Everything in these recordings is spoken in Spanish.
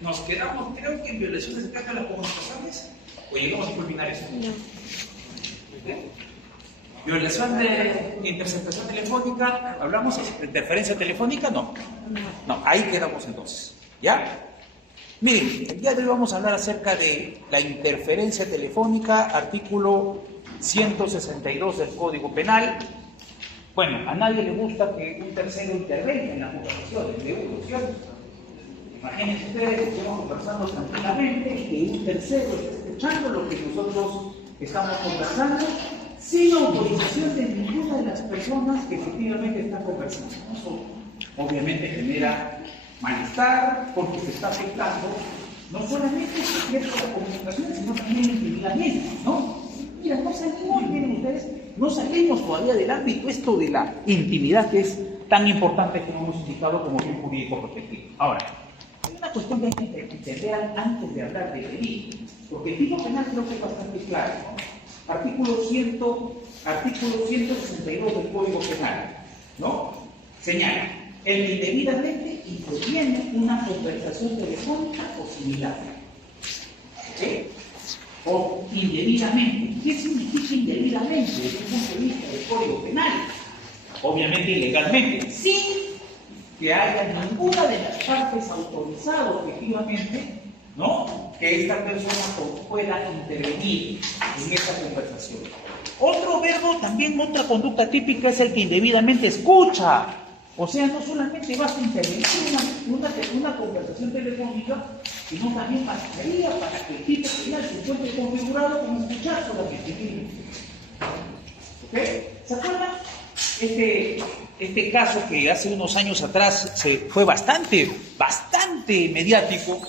¿Nos quedamos, creo que en violación de secreto de las comunicaciones? ¿O llegamos a culminar eso? No. Violación de interceptación telefónica, ¿hablamos de interferencia telefónica? No. No, ahí quedamos entonces. ¿Ya? Miren, el día de hoy vamos a hablar acerca de la interferencia telefónica, artículo 162 del Código Penal. Bueno, a nadie le gusta que un tercero intervenga en las conversaciones de uno, ¿cierto? Imagínense ustedes que estamos conversando tranquilamente y que un tercero esté escuchando lo que nosotros estamos conversando sin autorización de ninguna de las personas que efectivamente están conversando. Eso obviamente genera malestar porque se está afectando no solamente el secreto de la comunicación, sino también la intimidad misma, ¿no? Mira, no salimos, miren ustedes, no salimos todavía del ámbito esto de la intimidad que es tan importante que hemos indicado como bien jurídico protectivo. Ahora, hay una cuestión que hay que entender antes de hablar de delito, porque el tipo penal creo que es bastante claro, ¿no? Artículo 162 del Código Penal, ¿no? Señala, el que indebidamente interviene una conversación telefónica o similar. ¿Sí? O indebidamente. ¿Qué significa indebidamente desde el punto de vista del Código Penal? Obviamente ilegalmente, sin que haya ninguna de las partes autorizado efectivamente, ¿no?, que esta persona pueda intervenir en esta conversación. Otro verbo, también otra conducta típica, es el que indebidamente escucha. O sea, no solamente basta intervenir una conversación telefónica, sino también bastaría para que el tipo penal se encuentre configurado como escuchar solamente. ¿Ok? ¿Se acuerdan? Este caso que hace unos años atrás fue bastante mediático,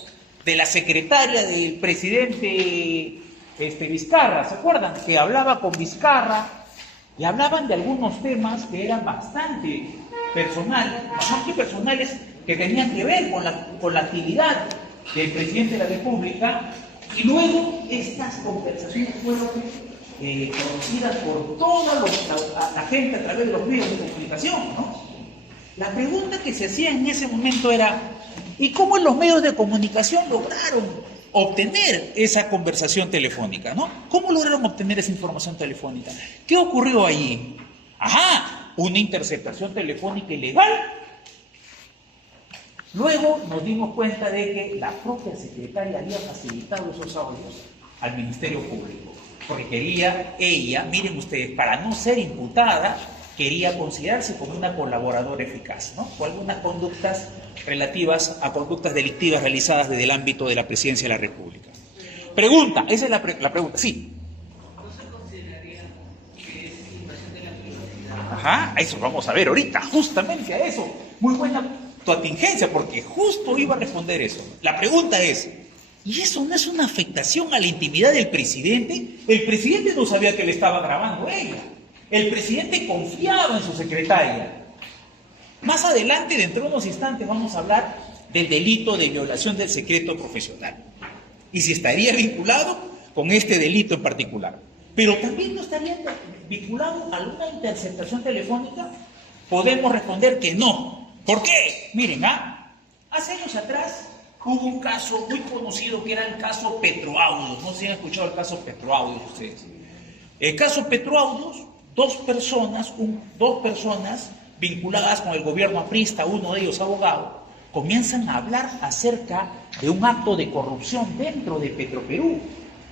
de la secretaria del presidente Vizcarra, ¿se acuerdan? Que hablaba con Vizcarra y hablaban de algunos temas que eran bastante personales, que tenían que ver con la actividad del presidente de la República, y luego estas conversaciones fueron conocidas por toda la gente a través de los medios de comunicación, ¿no? La pregunta que se hacía en ese momento era, ¿y cómo los medios de comunicación lograron obtener esa conversación telefónica, ¿no? ¿Cómo lograron obtener esa información telefónica? ¿Qué ocurrió allí? ¡Ajá! Una interceptación telefónica ilegal. Luego nos dimos cuenta de que la propia secretaria había facilitado esos audios al Ministerio Público, porque quería ella, miren ustedes, para no ser imputada, quería considerarse como una colaboradora eficaz, ¿no? O algunas conductas relativas a conductas delictivas realizadas desde el ámbito de la Presidencia de la República. Pregunta, esa es la pregunta, sí. ¿No se consideraría que es invasión de la privacidad? Ajá, a eso vamos a ver ahorita, justamente a eso. Muy buena tu atingencia, porque justo iba a responder eso. La pregunta es, ¿y eso no es una afectación a la intimidad del presidente? El presidente no sabía que le estaba grabando ella. El presidente confiaba en su secretaria. Más adelante, dentro de unos instantes, vamos a hablar del delito de violación del secreto profesional. Y si estaría vinculado con este delito en particular. Pero también no estaría vinculado a alguna interceptación telefónica. Podemos responder que no. ¿Por qué? Miren, hace años atrás hubo un caso muy conocido que era el caso Petroaudios. No sé si han escuchado el caso Petroaudios ustedes. El caso Petroaudios, dos personas vinculadas con el gobierno aprista, uno de ellos abogado, comienzan a hablar acerca de un acto de corrupción dentro de Petroperú,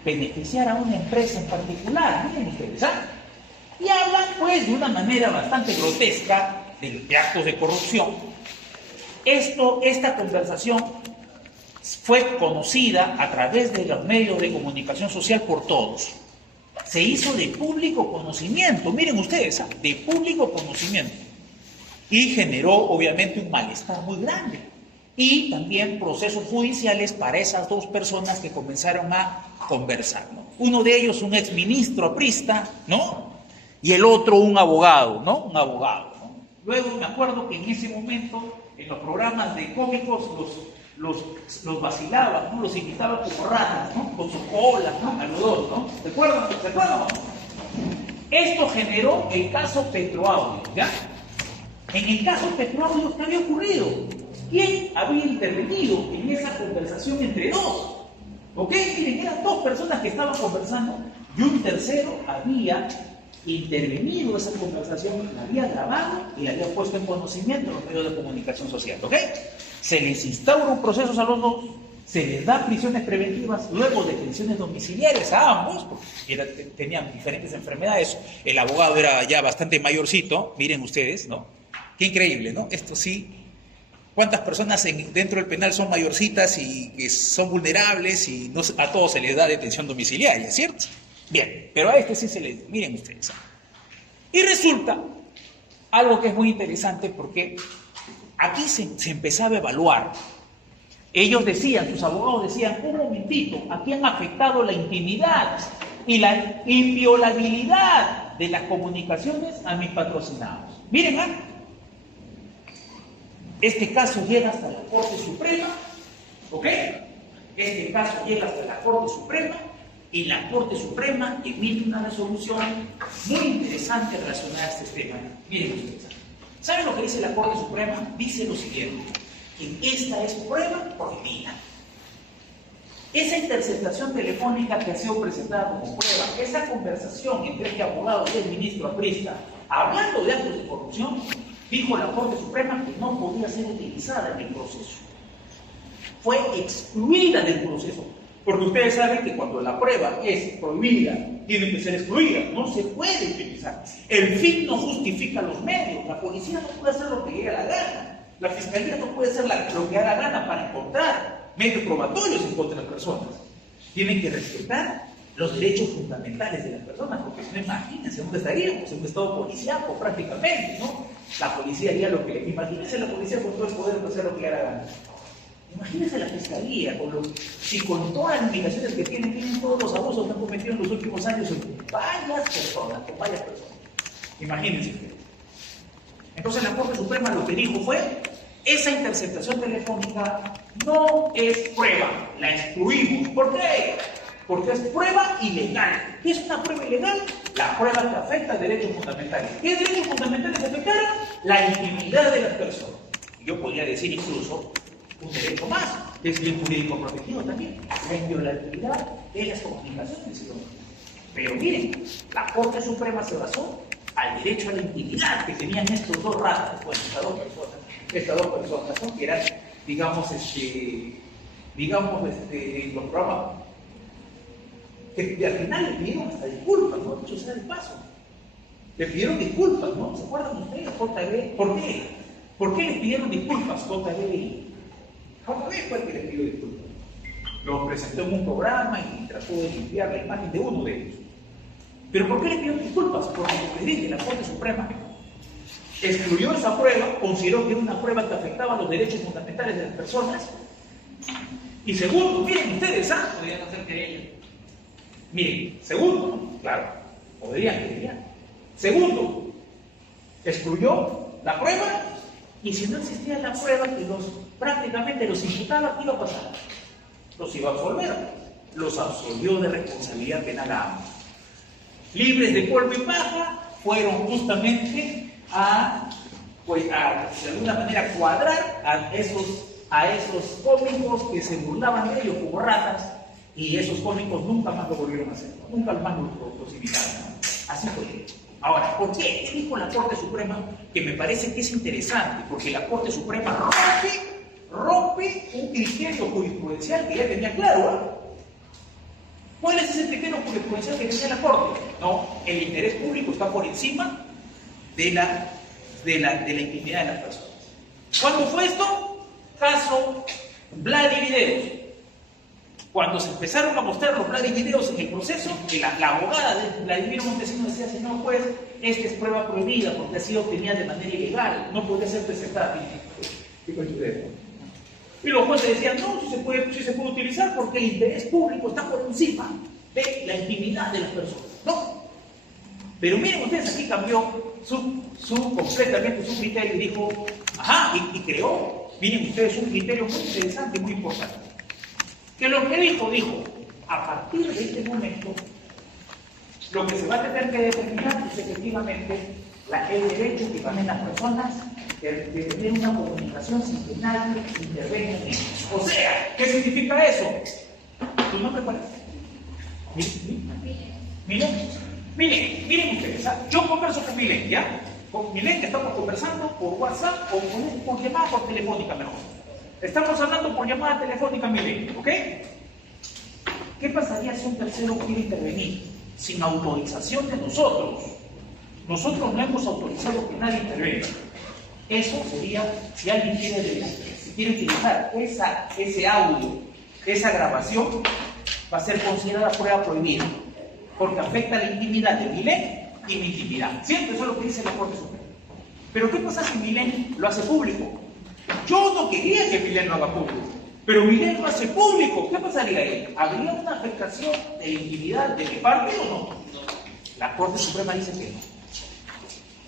beneficiar a una empresa en particular, miren ustedes, y hablan pues de una manera bastante grotesca de actos de corrupción. Esta conversación fue conocida a través de los medios de comunicación social por todos. Se hizo de público conocimiento, miren ustedes, de público conocimiento. Y generó obviamente un malestar muy grande. Y también procesos judiciales para esas dos personas que comenzaron a conversar, ¿no? Uno de ellos un exministro aprista, ¿no? Y el otro un abogado, ¿no? Un abogado, ¿no? Luego me acuerdo que en ese momento, en los programas de cómicos, los vacilaban, ¿no? Los invitaban como ratas, ¿no? Con sus colas, ¿no? A los dos, ¿no? ¿Se acuerdan? Esto generó el caso Petroaudios, ¿ya? En el caso Petroaudios, ¿qué había ocurrido? ¿Quién había intervenido en esa conversación entre dos? ¿Ok? Miren, eran dos personas que estaban conversando y un tercero había intervenido en esa conversación, la había grabado y la había puesto en conocimiento en los medios de comunicación social. ¿Ok? Se les instaura un proceso a los dos, se les da prisiones preventivas, luego detenciones domiciliarias a ambos, porque tenían diferentes enfermedades. El abogado era ya bastante mayorcito, miren ustedes, ¿no? Qué increíble, ¿no? Esto sí. ¿Cuántas personas dentro del penal son mayorcitas y que son vulnerables y no, a todos se les da detención domiciliaria, ¿cierto? Bien, pero a este sí se les... Miren ustedes. Y resulta algo que es muy interesante porque aquí se empezaba a evaluar. Ellos decían, sus abogados decían, un momentito, aquí han afectado la intimidad y la inviolabilidad de las comunicaciones a mis patrocinados. Miren, este caso llega hasta la Corte Suprema, ¿ok? Este caso llega hasta la Corte Suprema y la Corte Suprema emite una resolución muy interesante relacionada a este tema. Miren ustedes. ¿Saben lo que dice la Corte Suprema? Dice lo siguiente, que esta es prueba prohibida. Esa interceptación telefónica que ha sido presentada como prueba, esa conversación entre este abogado y el ministro Aprista, hablando de actos de corrupción, dijo la Corte Suprema que no podía ser utilizada en el proceso. Fue excluida del proceso. Porque ustedes saben que cuando la prueba es prohibida, tiene que ser excluida. No se puede utilizar. El fin no justifica los medios. La policía no puede hacer lo que le dé la gana. La fiscalía no puede hacer lo que haga gana para encontrar medios probatorios en contra de las personas. Tienen que respetar los derechos fundamentales de las personas, porque si no, imagínense dónde estaríamos, en un estado policíaco prácticamente, ¿no? La policía haría lo que... Imagínense la policía con todo el poder de hacer lo que haga gana. Imagínense la fiscalía, si con todas las limitaciones que tienen todos los abusos que han cometido en los últimos años en varias personas, con varias personas. Imagínense ustedes. Entonces la Corte Suprema lo que dijo fue, esa interceptación telefónica no es prueba, la excluimos. ¿Por qué? Porque es prueba ilegal. ¿Qué es una prueba ilegal? La prueba que afecta a derechos fundamentales. ¿Qué derechos fundamentales afectaron? La intimidad de las personas. Yo podría decir incluso un derecho más, que es bien jurídico protegido también, la inviolabilidad de las comunicaciones. Pero miren, la Corte Suprema se basó al derecho a la intimidad que tenían estos dos ratas, bueno, estas dos personas, ¿no? Que eran, digamos, los programas que al final le pidieron hasta disculpas, ¿no? Dicho sea de paso. Le pidieron disculpas, ¿no? ¿Se acuerdan ustedes? JB, ¿por qué? ¿Por qué le pidieron disculpas JB? JB fue el que le pidió disculpas. Lo presentó en un programa y trató de limpiar la imagen de uno de ellos. ¿Pero por qué le pidió disculpas? Porque la Corte Suprema excluyó esa prueba, consideró que era una prueba que afectaba los derechos fundamentales de las personas. Y segundo, miren ustedes, podrían hacer querella. Miren, segundo, claro, podrían querellar. Segundo, excluyó la prueba y si no existía la prueba que prácticamente los imputaba, ¿qué iba a pasar? Los iba a absolver, los absolvió de responsabilidad penal a ambos. Libres de polvo y paja, fueron justamente de alguna manera cuadrar a esos cómicos que se burlaban de ellos como ratas, y esos cómicos nunca más lo volvieron a hacer, nunca más los imitaron. Así fue. Ahora, ¿por qué? ¿Qué dijo la Corte Suprema? Que me parece que es interesante, porque la Corte Suprema rompe un criterio jurisprudencial que ya tenía claro, ¿Cuál es ese criterio jurisprudencial que tenía la Corte? No, el interés público está por encima de la intimidad de las personas. ¿Cuándo fue esto? Caso Vladi-Videos. Cuando se empezaron a mostrar los Vladi-Videos en el proceso, la abogada de Vladimiro Montesinos decía, señor juez, esta es prueba prohibida porque ha sido obtenida de manera ilegal, no podría ser presentada. Y los jueces decían, no, sí se puede utilizar porque el interés público está por encima de la intimidad de las personas. No. Pero miren ustedes, aquí cambió completamente su criterio y dijo, y creó, miren ustedes, un criterio muy interesante y muy importante. Que lo que dijo, a partir de este momento, lo que se va a tener que determinar es efectivamente el derecho que tienen las personas de tener una comunicación sin que nadie intervenga en ellos. O sea, ¿qué significa eso? ¿Tu nombre cuál es? Miren ustedes, yo converso con Milen, ¿ya? Con Milen estamos conversando por WhatsApp o por llamada por telefónica mejor. Estamos hablando por llamada telefónica, Milen, ¿ok? ¿Qué pasaría si un tercero quiere intervenir sin autorización de nosotros? Nosotros no hemos autorizado que nadie intervenga. Eso sería, si alguien quiere utilizar ese audio, esa grabación, va a ser considerada prueba prohibida, porque afecta la intimidad de Milen y mi intimidad. Siempre eso es lo que dice la Corte Suprema. Pero ¿qué pasa si Milen lo hace público? Yo no quería que Milen lo haga público, pero Milen lo hace público. ¿Qué pasaría ahí? ¿Habría una afectación de la intimidad de mi parte o no? La Corte Suprema dice que no.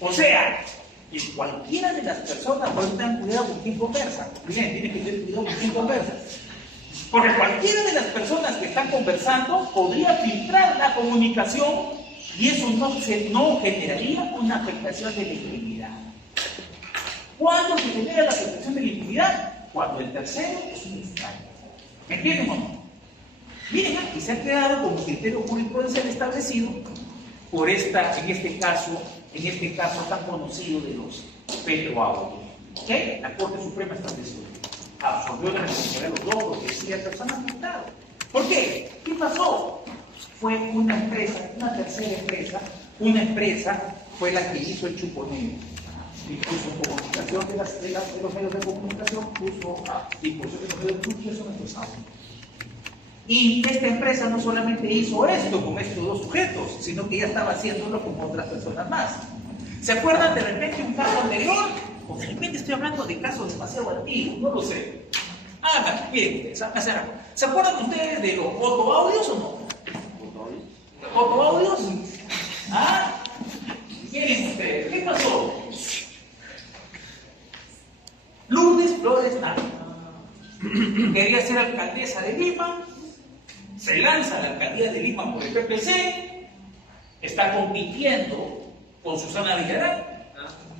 O sea, y cualquiera de las personas puede tener cuidado con quién conversa. Miren, tiene que tener cuidado con quién conversa. Porque cualquiera de las personas que están conversando podría filtrar la comunicación y eso no generaría una afectación de la intimidad. ¿Cuándo se genera la afectación de la intimidad? Cuando el tercero es un extraño. ¿Me entienden o no? Miren, aquí se ha quedado como criterio jurisprudencial establecido por en este caso tan conocido de los petroaudios. ¿Ok? La Corte Suprema estableció. Absorbió la responsabilidad de los dos, porque decía el personal afectado. ¿Por qué? ¿Qué pasó? Fue una empresa, una tercera empresa, fue la que hizo el chuponeo. Y puso comunicación de los medios de comunicación, puso a disposición de los medios de comunicación nuestros audios. Y esta empresa no solamente hizo esto con estos dos sujetos, sino que ya estaba haciéndolo con otras personas más. ¿Se acuerdan de repente un caso anterior? O de repente estoy hablando de casos demasiado antiguos, no lo sé. Miren, ¿se acuerdan ustedes de los fotoaudios o no? ¿Fotoaudios? Miren ustedes, ¿qué pasó? Lourdes Flores Nava quería ser alcaldesa de Lima, se lanza a la alcaldía de Lima por el PPC, está compitiendo con Susana Villarán.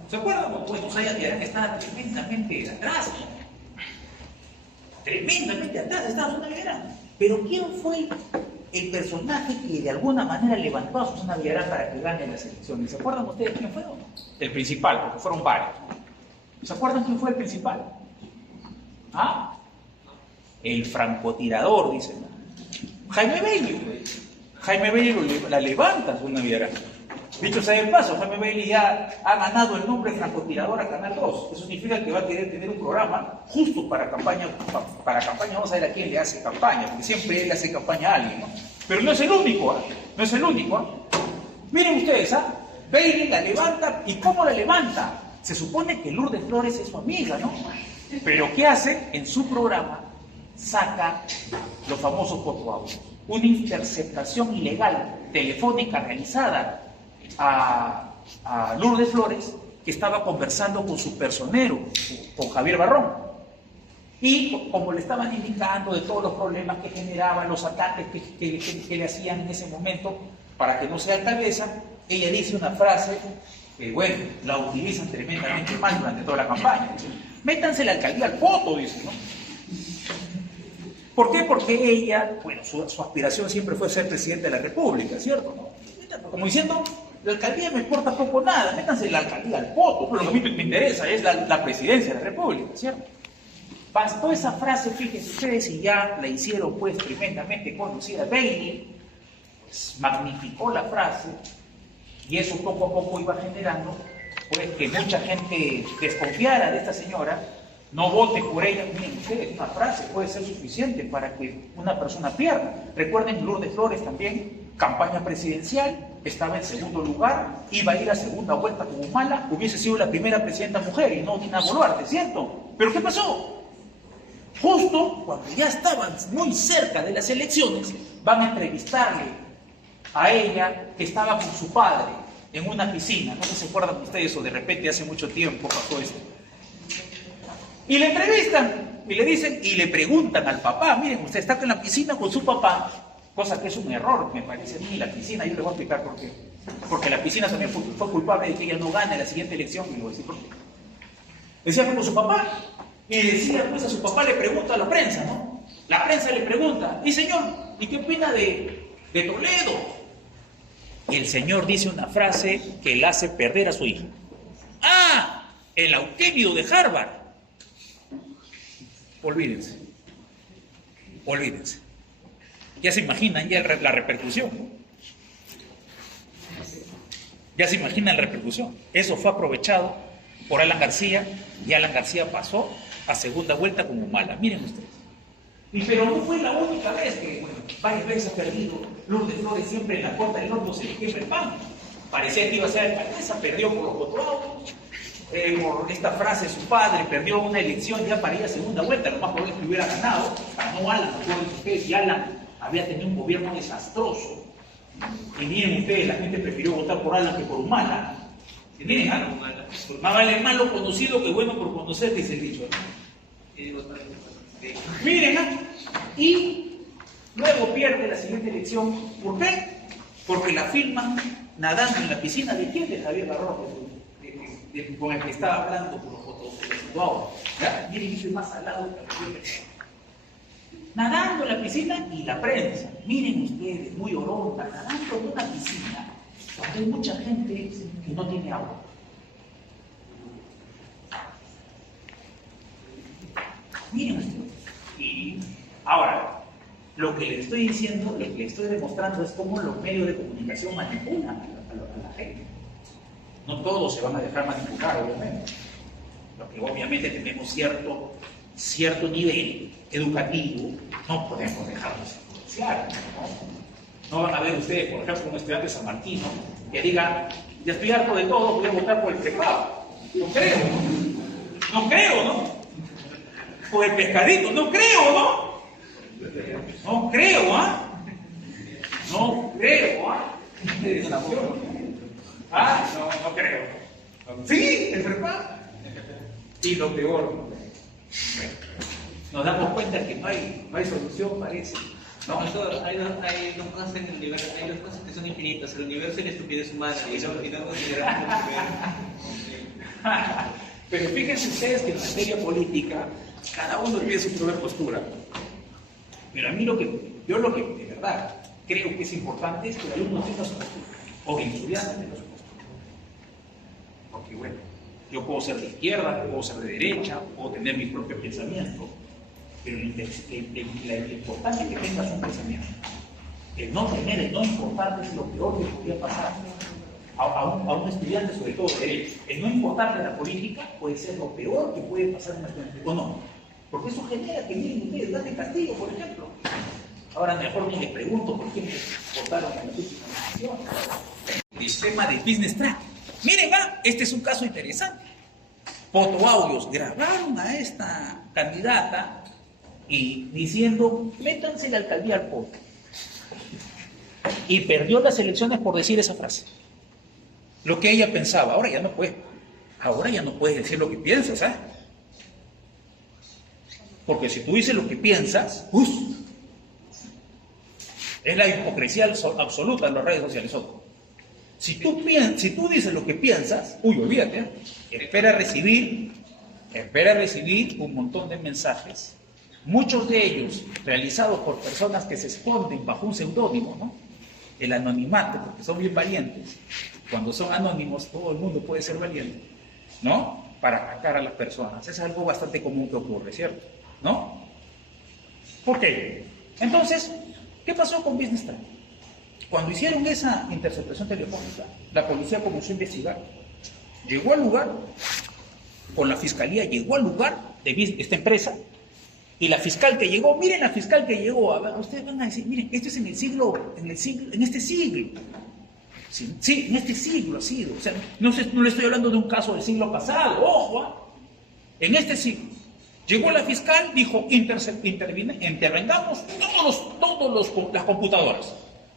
¿Se acuerdan? Bueno, Susana Villarán estaba tremendamente atrás. Tremendamente atrás estaba Susana Villarán. Pero ¿quién fue el personaje que de alguna manera levantó a Susana Villarán para que gane las elecciones? ¿Se acuerdan ustedes quién fue o no? El principal, porque fueron varios. ¿Se acuerdan quién fue el principal? El francotirador, dicen. Jaime Bailey. Jaime Bailey la levanta a Susana Villarán. Dicho sea de paso, Jaime Bailey ya ha ganado el nombre francotirador a Canal 2. Eso significa que va a querer tener un programa justo para campaña. Vamos a ver a quién le hace campaña, porque siempre él hace campaña a alguien, ¿no? Pero no es el único, no es el único. Miren ustedes, Bailey la levanta, ¿y cómo la levanta? Se supone que Lourdes Flores es su amiga, ¿no? Pero ¿qué hace? En su programa saca los famosos fotoaudios. Una interceptación ilegal telefónica realizada a Lourdes Flores, que estaba conversando con su personero, con Javier Barrón. Y como le estaban indicando de todos los problemas que generaban, los ataques que le hacían en ese momento para que no sea alcaldesa, ella dice una frase que, bueno, la utilizan tremendamente mal durante toda la campaña. Métanse la alcaldía al poto, dice, ¿no? ¿Por qué? Porque ella, bueno, su aspiración siempre fue ser presidente de la República, ¿cierto? ¿No? Como diciendo, la alcaldía me importa poco nada, métanse la alcaldía al poto, pero lo que a mí me interesa es la presidencia de la República, ¿cierto? Bastó esa frase, fíjense ustedes, y ya la hicieron pues tremendamente conocida. Bailey pues, magnificó la frase, y eso poco a poco iba generando pues, que mucha gente desconfiara de esta señora, no vote por ella. Miren ustedes, una frase puede ser suficiente para que una persona pierda. Recuerden, Lourdes Flores también, campaña presidencial, estaba en segundo lugar, iba a ir a segunda vuelta como Humala, hubiese sido la primera presidenta mujer y no Dina Boluarte, ¿cierto? ¿Pero qué pasó? Justo cuando ya estaban muy cerca de las elecciones, van a entrevistarle a ella, que estaba con su padre en una piscina. No sé si se acuerdan ustedes o de repente hace mucho tiempo pasó esto. Y le entrevistan y le dicen y le preguntan al papá, miren, usted está en la piscina con su papá, cosa que es un error, me parece a mí, la piscina, yo le voy a explicar por qué. Porque la piscina también fue culpable de que ella no gane la siguiente elección, y le voy a decir por qué. Decía como su papá. Y decía, pues a su papá le pregunta a la prensa, ¿no? La prensa le pregunta, y señor, ¿y qué opina de Toledo? Y el señor dice una frase que le hace perder a su hija. ¡Ah! El Eugenio de Harvard. Olvídense. Olvídense. Ya se imaginan ya la repercusión. Ya se imaginan la repercusión. Eso fue aprovechado por Alan García y Alan García pasó a segunda vuelta como mala. Miren ustedes. Y pero no fue la única vez que, bueno, varias veces ha perdido. Lourdes Flores siempre en la puerta del horno se le quebra el pan. Parecía que iba a ser alcaldesa, perdió por los votos. Por esta frase de su padre, perdió una elección ya para ir a segunda vuelta. Lo más probable es que hubiera ganado. Ganó Alan, recuerden ustedes, y Alan había tenido un gobierno desastroso. Y miren ustedes, la gente prefirió votar por Alan que por Humala. ¿Y miren, Alan? Más vale malo conocido que bueno por conocer, dice el dicho, ¿no? Miren, ¿no? Y luego pierde la siguiente elección. ¿Por qué? Porque la filman nadando en la piscina de quién, de Javier Barroso, con el que estaba hablando por los votos de ahora. ¿Ya? Miren, eso es más salado que la nadando en la piscina y la prensa. Miren ustedes, muy oronta, nadando en una piscina donde hay mucha gente que no tiene agua. Miren ustedes. Y ahora, lo que les estoy diciendo, lo que les estoy demostrando es cómo los medios de comunicación manipulan a la gente. No todos se van a dejar manipular, obviamente. Porque obviamente tenemos cierto nivel educativo, no podemos dejarnos influenciar, ¿no? No van a ver ustedes, por ejemplo, un estudiante de San Martín, ¿no? Que diga, ya estoy harto de todo, voy a votar por el prepago. No creo, ¿no? No creo, ¿no? Por el pescadito, no creo, ¿no? No creo, ¿ah? No creo, ¿ah? Ah, no creo. Sí, el prepago. Y lo peor, ¿no? Nos damos cuenta que no hay solución, parece. No, hay dos cosas en el universo, hay dos cosas que son infinitas, el universo y la estupidez humana, y no consideramos lo primero. Pero fíjense ustedes que en materia política, cada uno tiene su propia postura. Pero a mí lo que de verdad creo que es importante es que el alumno tenga su postura, o el estudiante tenga su postura. Porque bueno, yo puedo ser de izquierda, puedo ser de derecha, puedo tener mi propio pensamiento, pero lo importante es que tengas un pensamiento. El no tener, el no importarte es lo peor que podría pasar a un estudiante, sobre todo de derecho. El no importarle la política puede ser lo peor que puede pasar a un estudiante, ¿o no? Porque eso genera que miren ustedes, dan de castigo, por ejemplo. Ahora mejor ni les pregunto por qué me votaron en las últimas elecciones. El tema del business track. Miren, este es un caso interesante. Fotoaudios grabaron a esta candidata y diciendo, métanse la alcaldía al poto. Y perdió las elecciones por decir esa frase. Lo que ella pensaba, ahora ya no puede. Ahora ya no puedes decir lo que piensas, ¿eh? Porque si tú dices lo que piensas, es la hipocresía absoluta en las redes sociales. Si tú dices lo que piensas, olvídate, ¿eh? Espera recibir un montón de mensajes, muchos de ellos realizados por personas que se esconden bajo un seudónimo, ¿no? El anonimato, porque son bien valientes. Cuando son anónimos, todo el mundo puede ser valiente, ¿no? Para atacar a las personas. Es algo bastante común que ocurre, ¿cierto? ¿No? ¿Por qué? Entonces, ¿qué pasó con Business Track? Cuando hicieron esa interceptación telefónica, la policía comenzó a investigar. Llegó al lugar, con la fiscalía llegó al lugar de esta empresa, y la fiscal que llegó, miren la fiscal que llegó, a ver, ustedes van a decir, miren, esto es en este siglo. Sí, en este siglo ha sido. O sea, no le estoy hablando de un caso del siglo pasado, ojo, en este siglo. Llegó la fiscal, dijo, intervengamos todas las computadoras.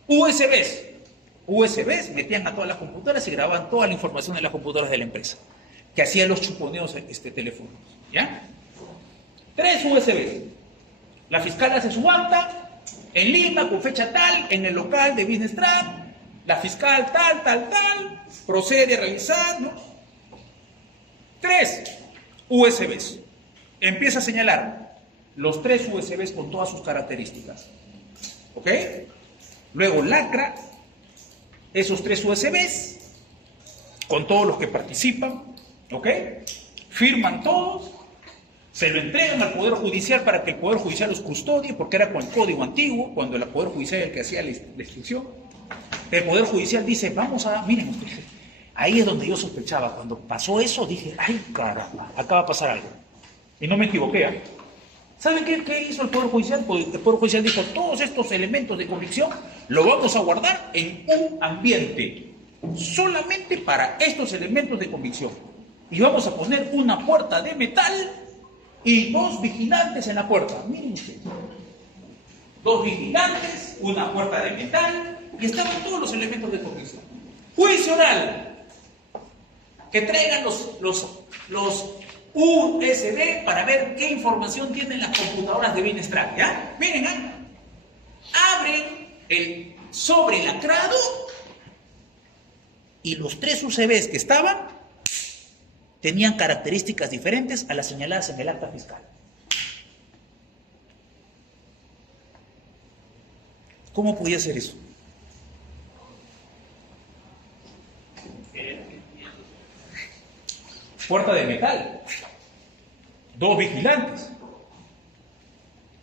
USBs metían a todas las computadoras y grababan toda la información de las computadoras de la empresa, que hacían los chuponeos telefónicos, ¿ya? 3 USBs. La fiscal hace su acta en Lima, con fecha tal, en el local de Business Track. La fiscal tal, procede a realizar, ¿no? 3. USBs. Empieza a señalar los 3 USBs con todas sus características. ¿Ok? Luego lacra esos 3 USBs con todos los que participan. ¿Ok? Firman todos. Se lo entregan al Poder Judicial para que el Poder Judicial los custodie, porque era con el código antiguo, cuando el Poder Judicial era el que hacía la instrucción. El Poder Judicial dice, vamos a... Miren ustedes, ahí es donde yo sospechaba. Cuando pasó eso, dije, ay caramba, acá va a pasar algo. Y no me equivoqué, ¿eh? ¿Saben qué hizo el Poder Judicial? Pues el Poder Judicial dijo, todos estos elementos de convicción lo vamos a guardar en un ambiente, solamente para estos elementos de convicción. Y vamos a poner una puerta de metal y 2 vigilantes en la puerta. Miren ustedes. 2 vigilantes, una puerta de metal, y estaban todos los elementos de convicción. Juicio oral. Que traigan los USB para ver qué información tienen las computadoras de Bienestar, ¿ya? Miren, ¿eh? Abren el sobre lacrado y los 3 USBs que estaban tenían características diferentes a las señaladas en el acta fiscal. ¿Cómo podía ser eso? Puerta de metal, 2 vigilantes,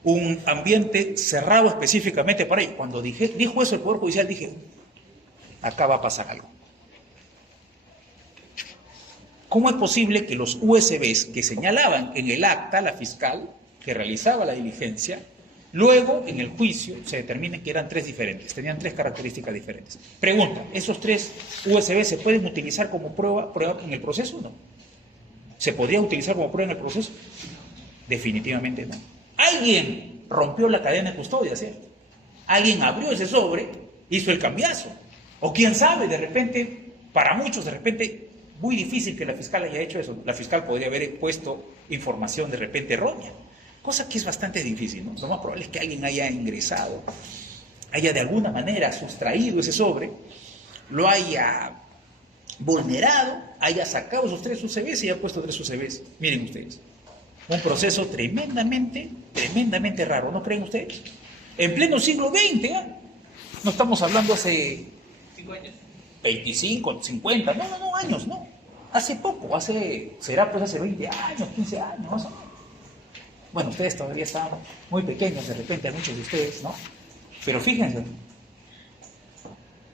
un ambiente cerrado específicamente para ello. Cuando dijo eso el Poder Judicial, dije, acá va a pasar algo. ¿Cómo es posible que los USBs que señalaban en el acta la fiscal que realizaba la diligencia, luego en el juicio se determine que eran 3 diferentes, tenían 3 características diferentes? Pregunta, ¿esos 3 USBs se pueden utilizar como prueba en el proceso o no? ¿Se podría utilizar como prueba en el proceso? Definitivamente no. Alguien rompió la cadena de custodia, ¿cierto? Alguien abrió ese sobre, hizo el cambiazo. O quién sabe, de repente, para muchos, de repente, muy difícil que la fiscal haya hecho eso. La fiscal podría haber puesto información de repente errónea, cosa que es bastante difícil, ¿no? Lo más probable es que alguien haya ingresado, haya de alguna manera sustraído ese sobre, lo haya vulnerado, haya sacado esos 3 USBs y haya puesto 3 USBs. Miren ustedes, un proceso tremendamente raro, ¿no creen ustedes? En pleno siglo XX, ¿eh? No estamos hablando hace 5 años. 25, 50, no, años, no. Hace poco, será pues hace 20 años, 15 años, más o menos. Bueno, ustedes todavía están muy pequeños, de repente, a muchos de ustedes, ¿no? Pero fíjense,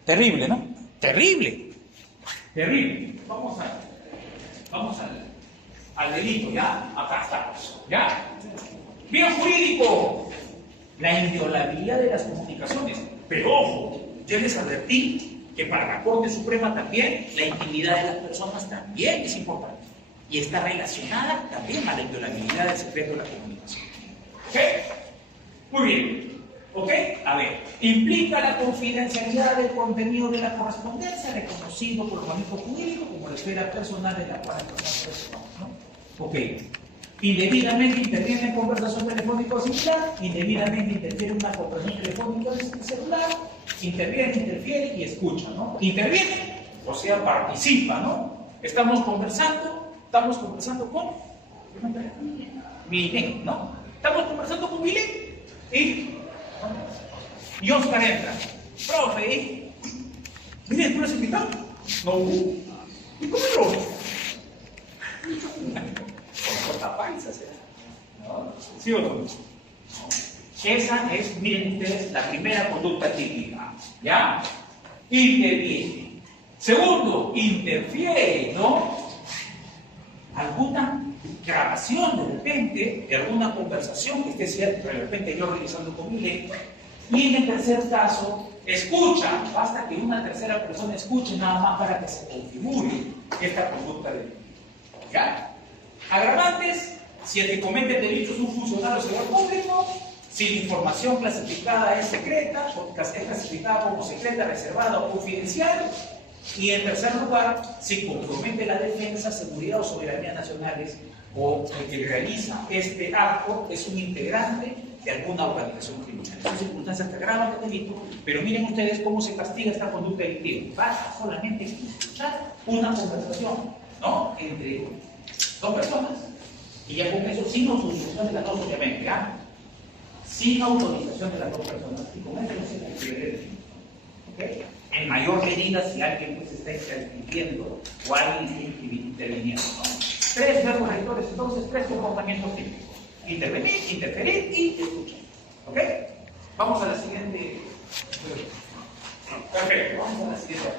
terrible, ¿no? Terrible. Vamos al delito, ¿ya? Acá estamos, ¿ya? Bien jurídico, la inviolabilidad de las comunicaciones. Pero ojo, yo les advertí que para la Corte Suprema también la intimidad de las personas también es importante y está relacionada también a la inviolabilidad del secreto de la comunicación. ¿Ok? Muy bien. ¿Ok? A ver, implica la confidencialidad del contenido de la correspondencia reconocido por el organismo jurídico como la esfera personal de la cual ¿no? Ok. Indebidamente interviene en conversación telefónica o similar, indebidamente interfiere en una conversación telefónica o celular, interfiere y escucha, ¿no? Interviene, o sea, participa, ¿no? Estamos conversando con Milen, ¿no? Estamos conversando con Milen y Oscar entra. Profe, Milen, ¿tú lo has invitado? No. ¿Y cómo lo? Cortapaisas, ¿no? ¿Sí o no? Esa es, miren ustedes, la primera conducta típica, ¿ya? Interviene. Segundo, interfiere, ¿no? Alguna grabación de repente, de alguna conversación que esté cierta, de repente yo revisando con mi ley. Y en el tercer caso, escucha, basta que una tercera persona escuche nada más para que se configure esta conducta de ¿ya? Agravantes, si el que comete el delito es un funcionario o servidor público, si la información clasificada es secreta, es clasificada como secreta, reservada o confidencial, y en tercer lugar, si compromete la defensa, seguridad o soberanía nacionales, o el que realiza este acto es un integrante de alguna organización criminal. Son circunstancias que agravan el delito, pero miren ustedes cómo se castiga esta conducta delictiva. Basta solamente escuchar una conversación, ¿no? Entre 2 personas Y ya con eso, sin autorización de las dos, obviamente, ¿ah? Sin autorización de las dos personas. Y con eso no se considera delito. ¿Okay? En mayor medida, si alguien pues, está interviniendo o alguien está interviniendo, ¿no? Tres verbos rectores, entonces, tres comportamientos típicos. Intervenir, interferir y escuchar. ¿Ok? Vamos a la siguiente. Perfecto, vamos a la siguiente.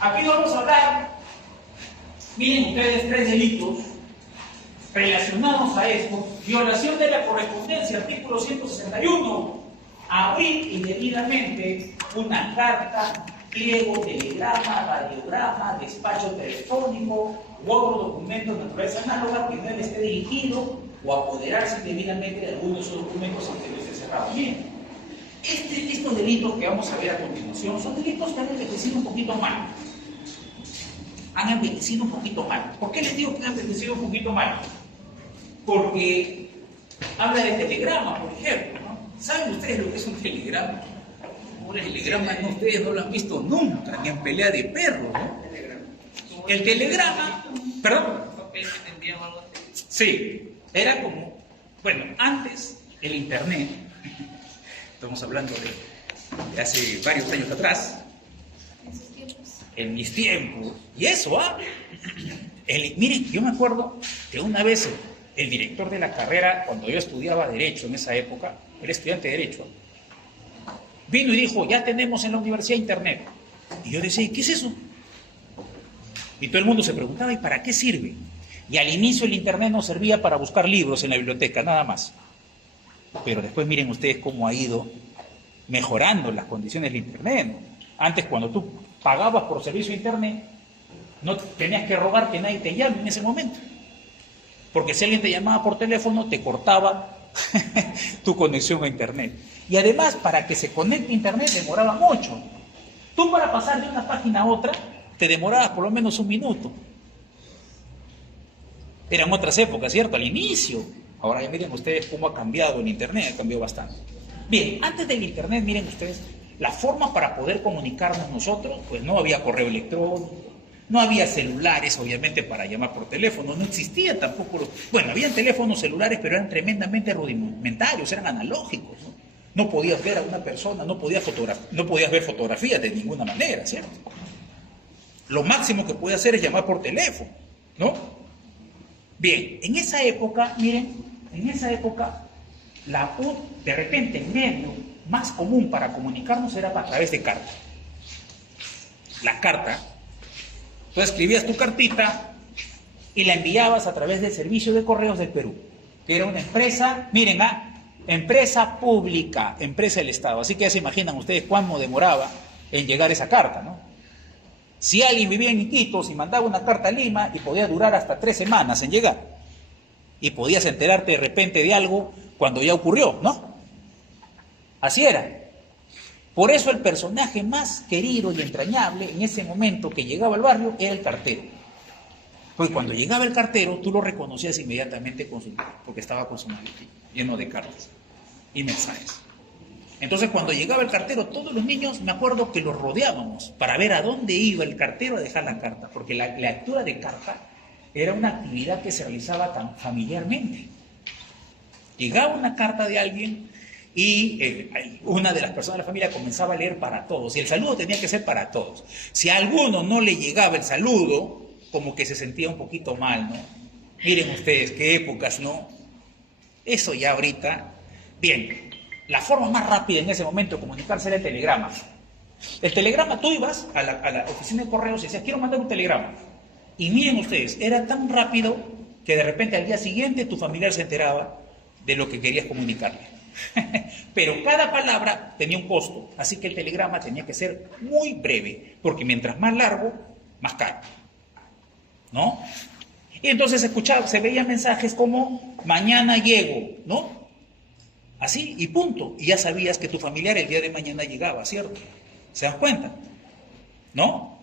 Aquí vamos a hablar, miren ustedes, tres delitos relacionados a esto. Violación de la correspondencia, artículo 161. Abrir indebidamente una carta, pliego, telegrama, radiograma, despacho telefónico u otro documento de naturaleza análoga que no le esté dirigido o apoderarse indebidamente de algunos de esos documentos sin que no esté cerrado. Bien, estos delitos que vamos a ver a continuación son delitos que han envejecido un poquito mal. Han envejecido un poquito mal. ¿Por qué les digo que han envejecido un poquito mal? Porque habla de telegrama, por ejemplo, ¿no? ¿Saben ustedes lo que es un telegrama? Un telegrama no, ustedes no lo han visto nunca, ni en pelea de perros, ¿no? El telegrama, ¿perdón? Sí, era como, bueno, antes el internet, estamos hablando de hace varios años atrás, en mis tiempos, y eso, miren, yo me acuerdo que una vez el director de la carrera, cuando yo estudiaba Derecho en esa época, era estudiante de Derecho, vino y dijo, ya tenemos en la universidad internet. Y yo decía, ¿qué es eso? Y todo el mundo se preguntaba, ¿y para qué sirve? Y al inicio el internet nos servía para buscar libros en la biblioteca, nada más. Pero después miren ustedes cómo ha ido mejorando las condiciones del internet, ¿no? Antes, cuando tú pagabas por servicio de internet, no tenías que rogar que nadie te llame en ese momento. Porque si alguien te llamaba por teléfono, te cortaba tu conexión a internet. Y además, para que se conecte a internet demoraba mucho. Tú para pasar de una página a otra, te demorabas por lo menos 1 minuto. Eran otras épocas, ¿cierto? Al inicio. Ahora ya miren ustedes cómo ha cambiado el internet, ha cambiado bastante. Bien, antes del internet, miren ustedes, la forma para poder comunicarnos nosotros, pues no había correo electrónico, no había celulares, obviamente, para llamar por teléfono, no existían tampoco bueno, habían teléfonos celulares, pero eran tremendamente rudimentarios, eran analógicos, ¿no? No podías ver a una persona, no podías ver fotografías de ninguna manera, ¿cierto? Lo máximo que podías hacer es llamar por teléfono, ¿no? Bien, en esa época, miren, de repente el medio más común para comunicarnos era a través de carta. La carta, tú escribías tu cartita y la enviabas a través del Servicio de Correos del Perú, que era una empresa, miren, empresa pública, empresa del Estado. Así que ya se imaginan ustedes cuánto demoraba en llegar esa carta, ¿no? Si alguien vivía en Iquitos y mandaba una carta a Lima y podía durar hasta 3 semanas en llegar, y podías enterarte de repente de algo cuando ya ocurrió, ¿no? Así era. Por eso el personaje más querido y entrañable en ese momento que llegaba al barrio era el cartero. Porque cuando llegaba el cartero, tú lo reconocías inmediatamente porque estaba con su maletín lleno de cartas y mensajes. Entonces, cuando llegaba el cartero, todos los niños, me acuerdo que los rodeábamos para ver a dónde iba el cartero a dejar la carta, porque la lectura de carta era una actividad que se realizaba tan familiarmente. Llegaba una carta de alguien y una de las personas de la familia comenzaba a leer para todos, y el saludo tenía que ser para todos. Si a alguno no le llegaba el saludo, como que se sentía un poquito mal, ¿no? Miren ustedes qué épocas, ¿no? Eso ya ahorita. Bien, la forma más rápida en ese momento de comunicarse era el telegrama. El telegrama, tú ibas a la oficina de correos y decías, quiero mandar un telegrama. Y miren ustedes, era tan rápido que de repente al día siguiente tu familiar se enteraba de lo que querías comunicarle. Pero cada palabra tenía un costo, así que el telegrama tenía que ser muy breve, porque mientras más largo, más caro, ¿no? Y entonces se veían mensajes como, mañana llego, ¿no? Así, y punto. Y ya sabías que tu familiar el día de mañana llegaba, ¿cierto? ¿Se dan cuenta? ¿No?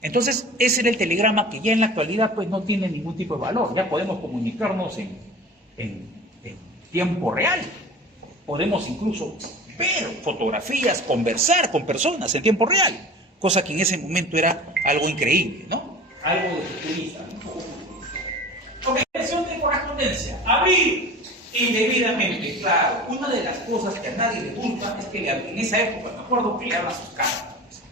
Entonces, ese era el telegrama que ya en la actualidad pues no tiene ningún tipo de valor. Ya podemos comunicarnos en tiempo real. Podemos incluso ver fotografías, conversar con personas en tiempo real. Cosa que en ese momento era algo increíble, ¿no? Algo de futurista, ¿no? Conversión de correspondencia. Indebidamente, claro. Una de las cosas que a nadie le gusta es que en esa época, me acuerdo que le daban sus cartas.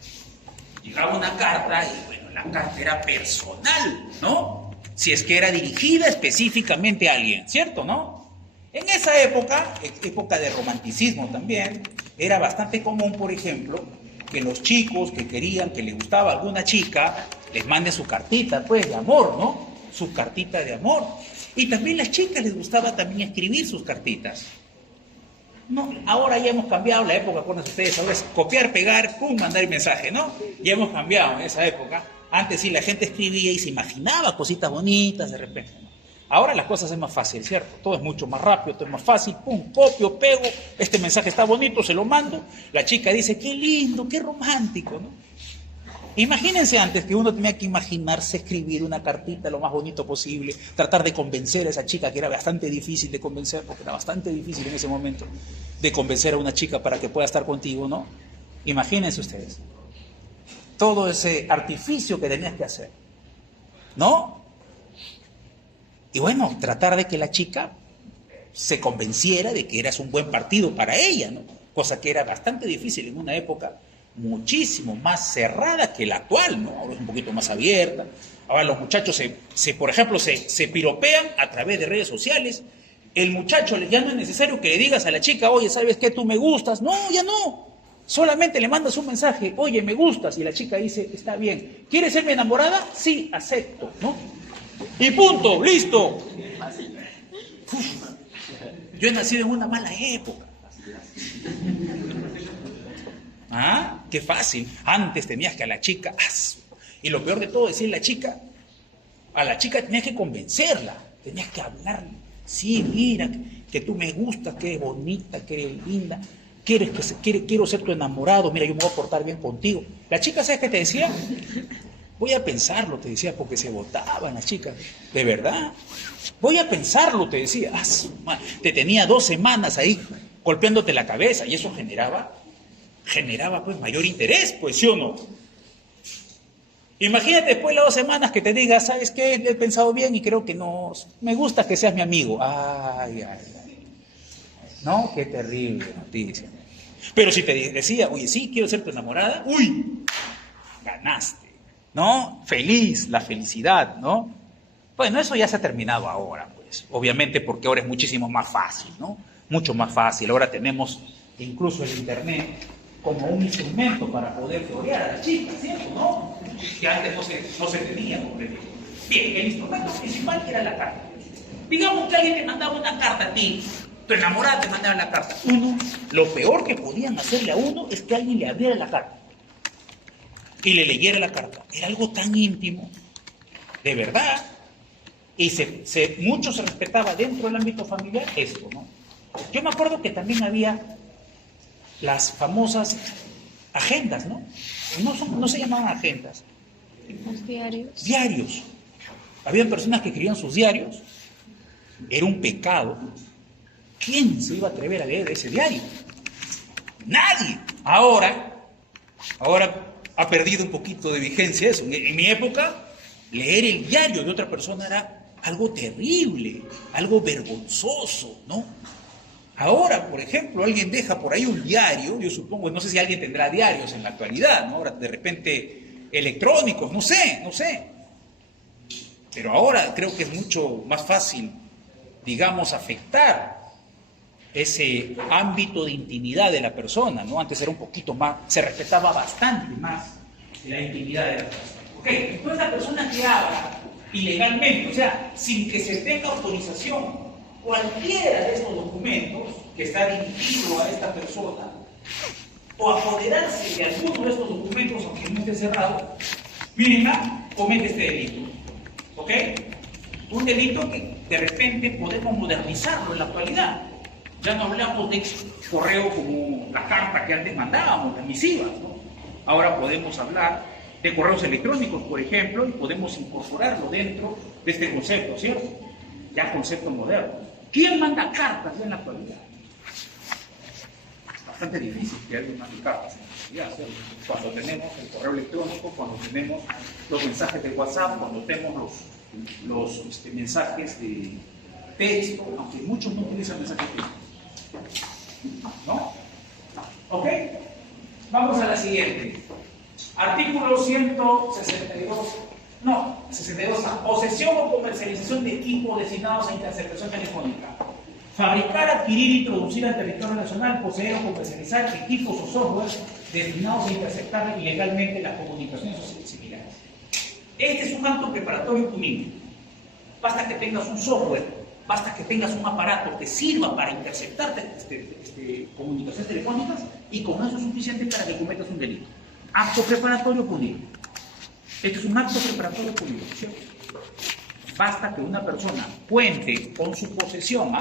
Llegaba una carta y bueno, la carta era personal, ¿no? Si es que era dirigida específicamente a alguien, ¿cierto, no? En esa época, época de romanticismo también, era bastante común, por ejemplo, que los chicos que querían, que les gustaba alguna chica, les manden su cartita, pues, de amor, ¿no? Su cartita de amor. Y también las chicas les gustaba también escribir sus cartitas. No, ahora ya hemos cambiado la época, acuérdense ustedes, ahora es copiar, pegar, pum, mandar el mensaje, ¿no? Ya hemos cambiado en esa época. Antes sí la gente escribía y se imaginaba cositas bonitas de repente, ¿no? Ahora las cosas es más fácil, ¿cierto? Todo es mucho más rápido, todo es más fácil, pum, copio, pego, este mensaje está bonito, se lo mando, la chica dice, qué lindo, qué romántico, ¿no? Imagínense antes que uno tenía que imaginarse escribir una cartita lo más bonito posible, tratar de convencer a esa chica, que era bastante difícil de convencer, porque era bastante difícil en ese momento de convencer a una chica para que pueda estar contigo, ¿no? Imagínense ustedes todo ese artificio que tenías que hacer, ¿no? Y bueno, tratar de que la chica se convenciera de que eras un buen partido para ella, ¿no? Cosa que era bastante difícil en una época muchísimo más cerrada que la actual, ¿no? Ahora es un poquito más abierta. Ahora los muchachos, por ejemplo, se piropean a través de redes sociales. El muchacho ya no es necesario que le digas a la chica, oye, ¿sabes qué? Tú me gustas. No, ya no. Solamente le mandas un mensaje, oye, me gustas. Y la chica dice, está bien. ¿Quieres ser mi enamorada? Sí, acepto, ¿no? Y punto, listo. Uf, yo he nacido en una mala época. ¿Ah? Qué fácil. Antes tenías que a la chica, y lo peor de todo es decir a la chica tenías que convencerla, tenías que hablarle. Sí, mira, que tú me gustas, que eres bonita, que eres linda, quiero ser tu enamorado, mira, yo me voy a portar bien contigo. La chica, ¿sabes qué te decía? Voy a pensarlo, te decía, porque se botaban las chicas, de verdad. Voy a pensarlo, te decía. Te tenía 2 semanas ahí golpeándote la cabeza y eso generaba pues mayor interés, pues, ¿sí o no? Imagínate después de las 2 semanas que te diga, ¿sabes qué? He pensado bien y creo que no, me gusta que seas mi amigo. Ay. No, qué terrible noticia. Pero si te decía, oye, sí, quiero ser tu enamorada, uy, ganaste, ¿no? Feliz, la felicidad, ¿no? Bueno, eso ya se ha terminado ahora, pues, obviamente porque ahora es muchísimo más fácil, ¿no? Mucho más fácil, ahora tenemos incluso el internet como un instrumento para poder florear a las chicas, ¿cierto? ¿No? Que antes no se tenía, por ejemplo. Bien, el instrumento principal era la carta. Digamos que alguien te mandaba una carta a ti, tu enamorada te mandaba la carta. Lo peor que podían hacerle a uno es que alguien le abriera la carta y le leyera la carta. Era algo tan íntimo, de verdad. Y mucho se respetaba dentro del ámbito familiar esto, ¿no? Yo me acuerdo que también había las famosas agendas, ¿no? No se llamaban agendas. Los diarios. Diarios. Había personas que escribían sus diarios. Era un pecado. ¿Quién se iba a atrever a leer ese diario? Nadie. Ahora ha perdido un poquito de vigencia eso. En mi época, leer el diario de otra persona era algo terrible, algo vergonzoso, ¿no? Ahora, por ejemplo, alguien deja por ahí un diario, yo supongo, no sé si alguien tendrá diarios en la actualidad, ¿no? Ahora, de repente, electrónicos, no sé. Pero ahora creo que es mucho más fácil, digamos, afectar ese ámbito de intimidad de la persona, ¿no? Antes era un poquito más, se respetaba bastante más la intimidad de la persona. Ok, entonces la persona que habla ilegalmente, o sea, sin que se tenga autorización, cualquiera de estos documentos que está dirigido a esta persona, o apoderarse de alguno de estos documentos, aunque no esté cerrado, miren, comete este delito. ¿Ok? Un delito que de repente podemos modernizarlo en la actualidad. Ya no hablamos de correo como la carta que antes mandábamos, las misivas, ¿no? Ahora podemos hablar de correos electrónicos, por ejemplo, y podemos incorporarlo dentro de este concepto, ¿cierto? Ya concepto moderno. ¿Quién manda cartas en la actualidad? Bastante difícil que alguien mande cartas en la actualidad, ¿cierto? Cuando tenemos el correo electrónico, cuando tenemos los mensajes de WhatsApp, cuando tenemos los mensajes texto, aunque muchos no utilizan mensaje escrito. ¿No? ¿Ok? Vamos a la siguiente. Artículo 162. No, 62A. Posesión o comercialización de equipos destinados a interceptación telefónica. Fabricar, adquirir y introducir al territorio nacional, poseer o comercializar equipos o software destinados a interceptar ilegalmente las comunicaciones o similares. Este es un acto preparatorio punible. Basta que tengas un software, basta que tengas un aparato que sirva para interceptar comunicaciones telefónicas y con eso es suficiente para que cometas un delito. Acto preparatorio punible. Este es un acto preparatorio punible, ¿cierto? Basta que una persona cuente con su posesión,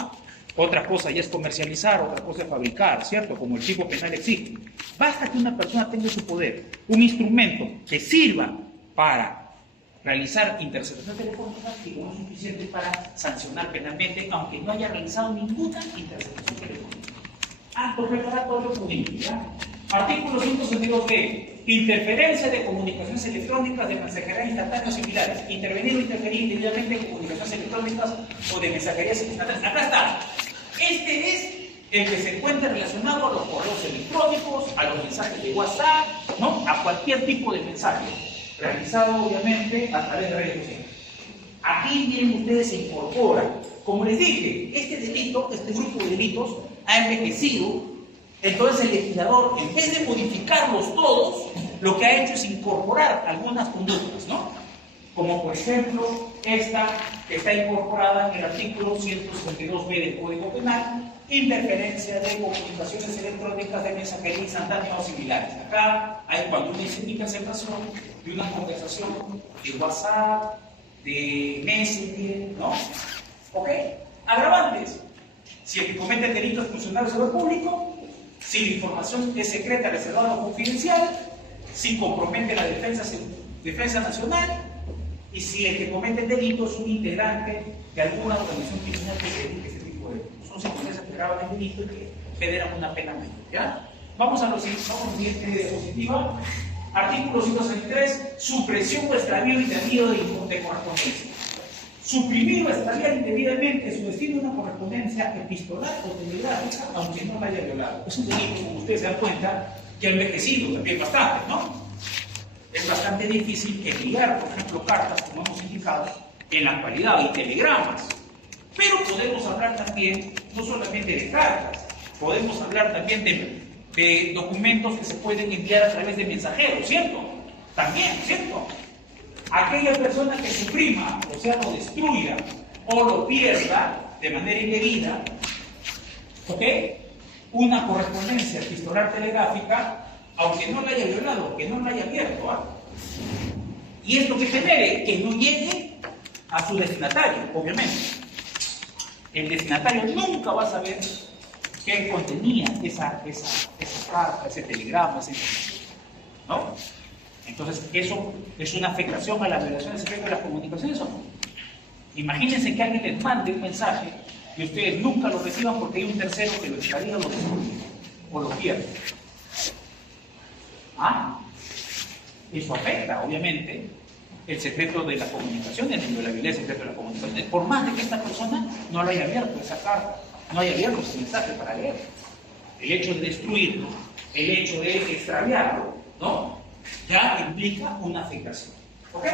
otra cosa ya es comercializar, otra cosa es fabricar, ¿cierto? Como el tipo penal existe. Basta que una persona tenga en su poder un instrumento que sirva para realizar interceptación telefónica y no es suficiente para sancionar penalmente, aunque no haya realizado ninguna interceptación telefónica. Acto preparatorio punible, ¿ya? Artículo 162b. Interferencia de comunicaciones electrónicas de mensajería instantánea o similares. Intervenir o interferir indebidamente en comunicaciones electrónicas o de mensajerías instantáneas. Acá está. Este es el que se encuentra relacionado a los correos electrónicos, a los mensajes de WhatsApp, ¿no? A cualquier tipo de mensaje, realizado obviamente a través de redes sociales. Aquí miren ustedes se incorpora. Como les dije, este delito, este grupo de delitos ha envejecido. Entonces el legislador, en vez de modificarlos todos, lo que ha hecho es incorporar algunas conductas, ¿no? Como por ejemplo esta que está incorporada en el artículo 162b del Código Penal, interferencia de comunicaciones electrónicas de mensajería instantánea o similares. Acá hay cuando una interceptación de una conversación de WhatsApp, de Messenger, ¿no? ¿Ok? Agravantes. Si el que comete el delito es funcionario de salud público, si la información es secreta, reservada o confidencial, si compromete la defensa nacional y si el que comete el delito es un integrante de alguna organización criminal que se dedique a este tipo de delitos. Son circunstancias que agravan el delito y que generan una pena mayor. ¿Ya? Vamos a la siguiente diapositiva. Artículo 163. Supresión o extravío indebido de correspondencia. Suprimir o extraviar indebidamente su destino una correspondencia epistolar o telegráfica, aunque no la haya violado. Es un delito, como ustedes se dan cuenta, que ha envejecido también bastante, ¿no? Es bastante difícil enviar, por ejemplo, cartas, como hemos indicado, en la actualidad, y telegramas. Pero podemos hablar también, no solamente de cartas, podemos hablar también de documentos que se pueden enviar a través de mensajeros, ¿cierto? También, ¿cierto? Aquella persona que suprima, o sea, lo destruya o lo pierda de manera indebida, ¿ok? Una correspondencia epistolar telegráfica, aunque no la haya violado, que no la haya abierto, ¿ah? Y esto que genere que no llegue a su destinatario, obviamente. El destinatario nunca va a saber qué contenía esa carta, ese telegrama, esa información, ¿no? Entonces, ¿eso es una afectación a la violación del secreto de las comunicaciones o no? Imagínense que alguien les mande un mensaje y ustedes nunca lo reciban porque hay un tercero que lo extravía o lo destruye o lo pierde. Eso afecta, obviamente, el secreto de las comunicaciones, la inviolabilidad del secreto de las comunicaciones, por más de que esta persona no lo haya abierto esa carta, no haya abierto ese mensaje para leer. El hecho de destruirlo, el hecho de extraviarlo, ¿no? Ya implica una afectación. ¿Ok?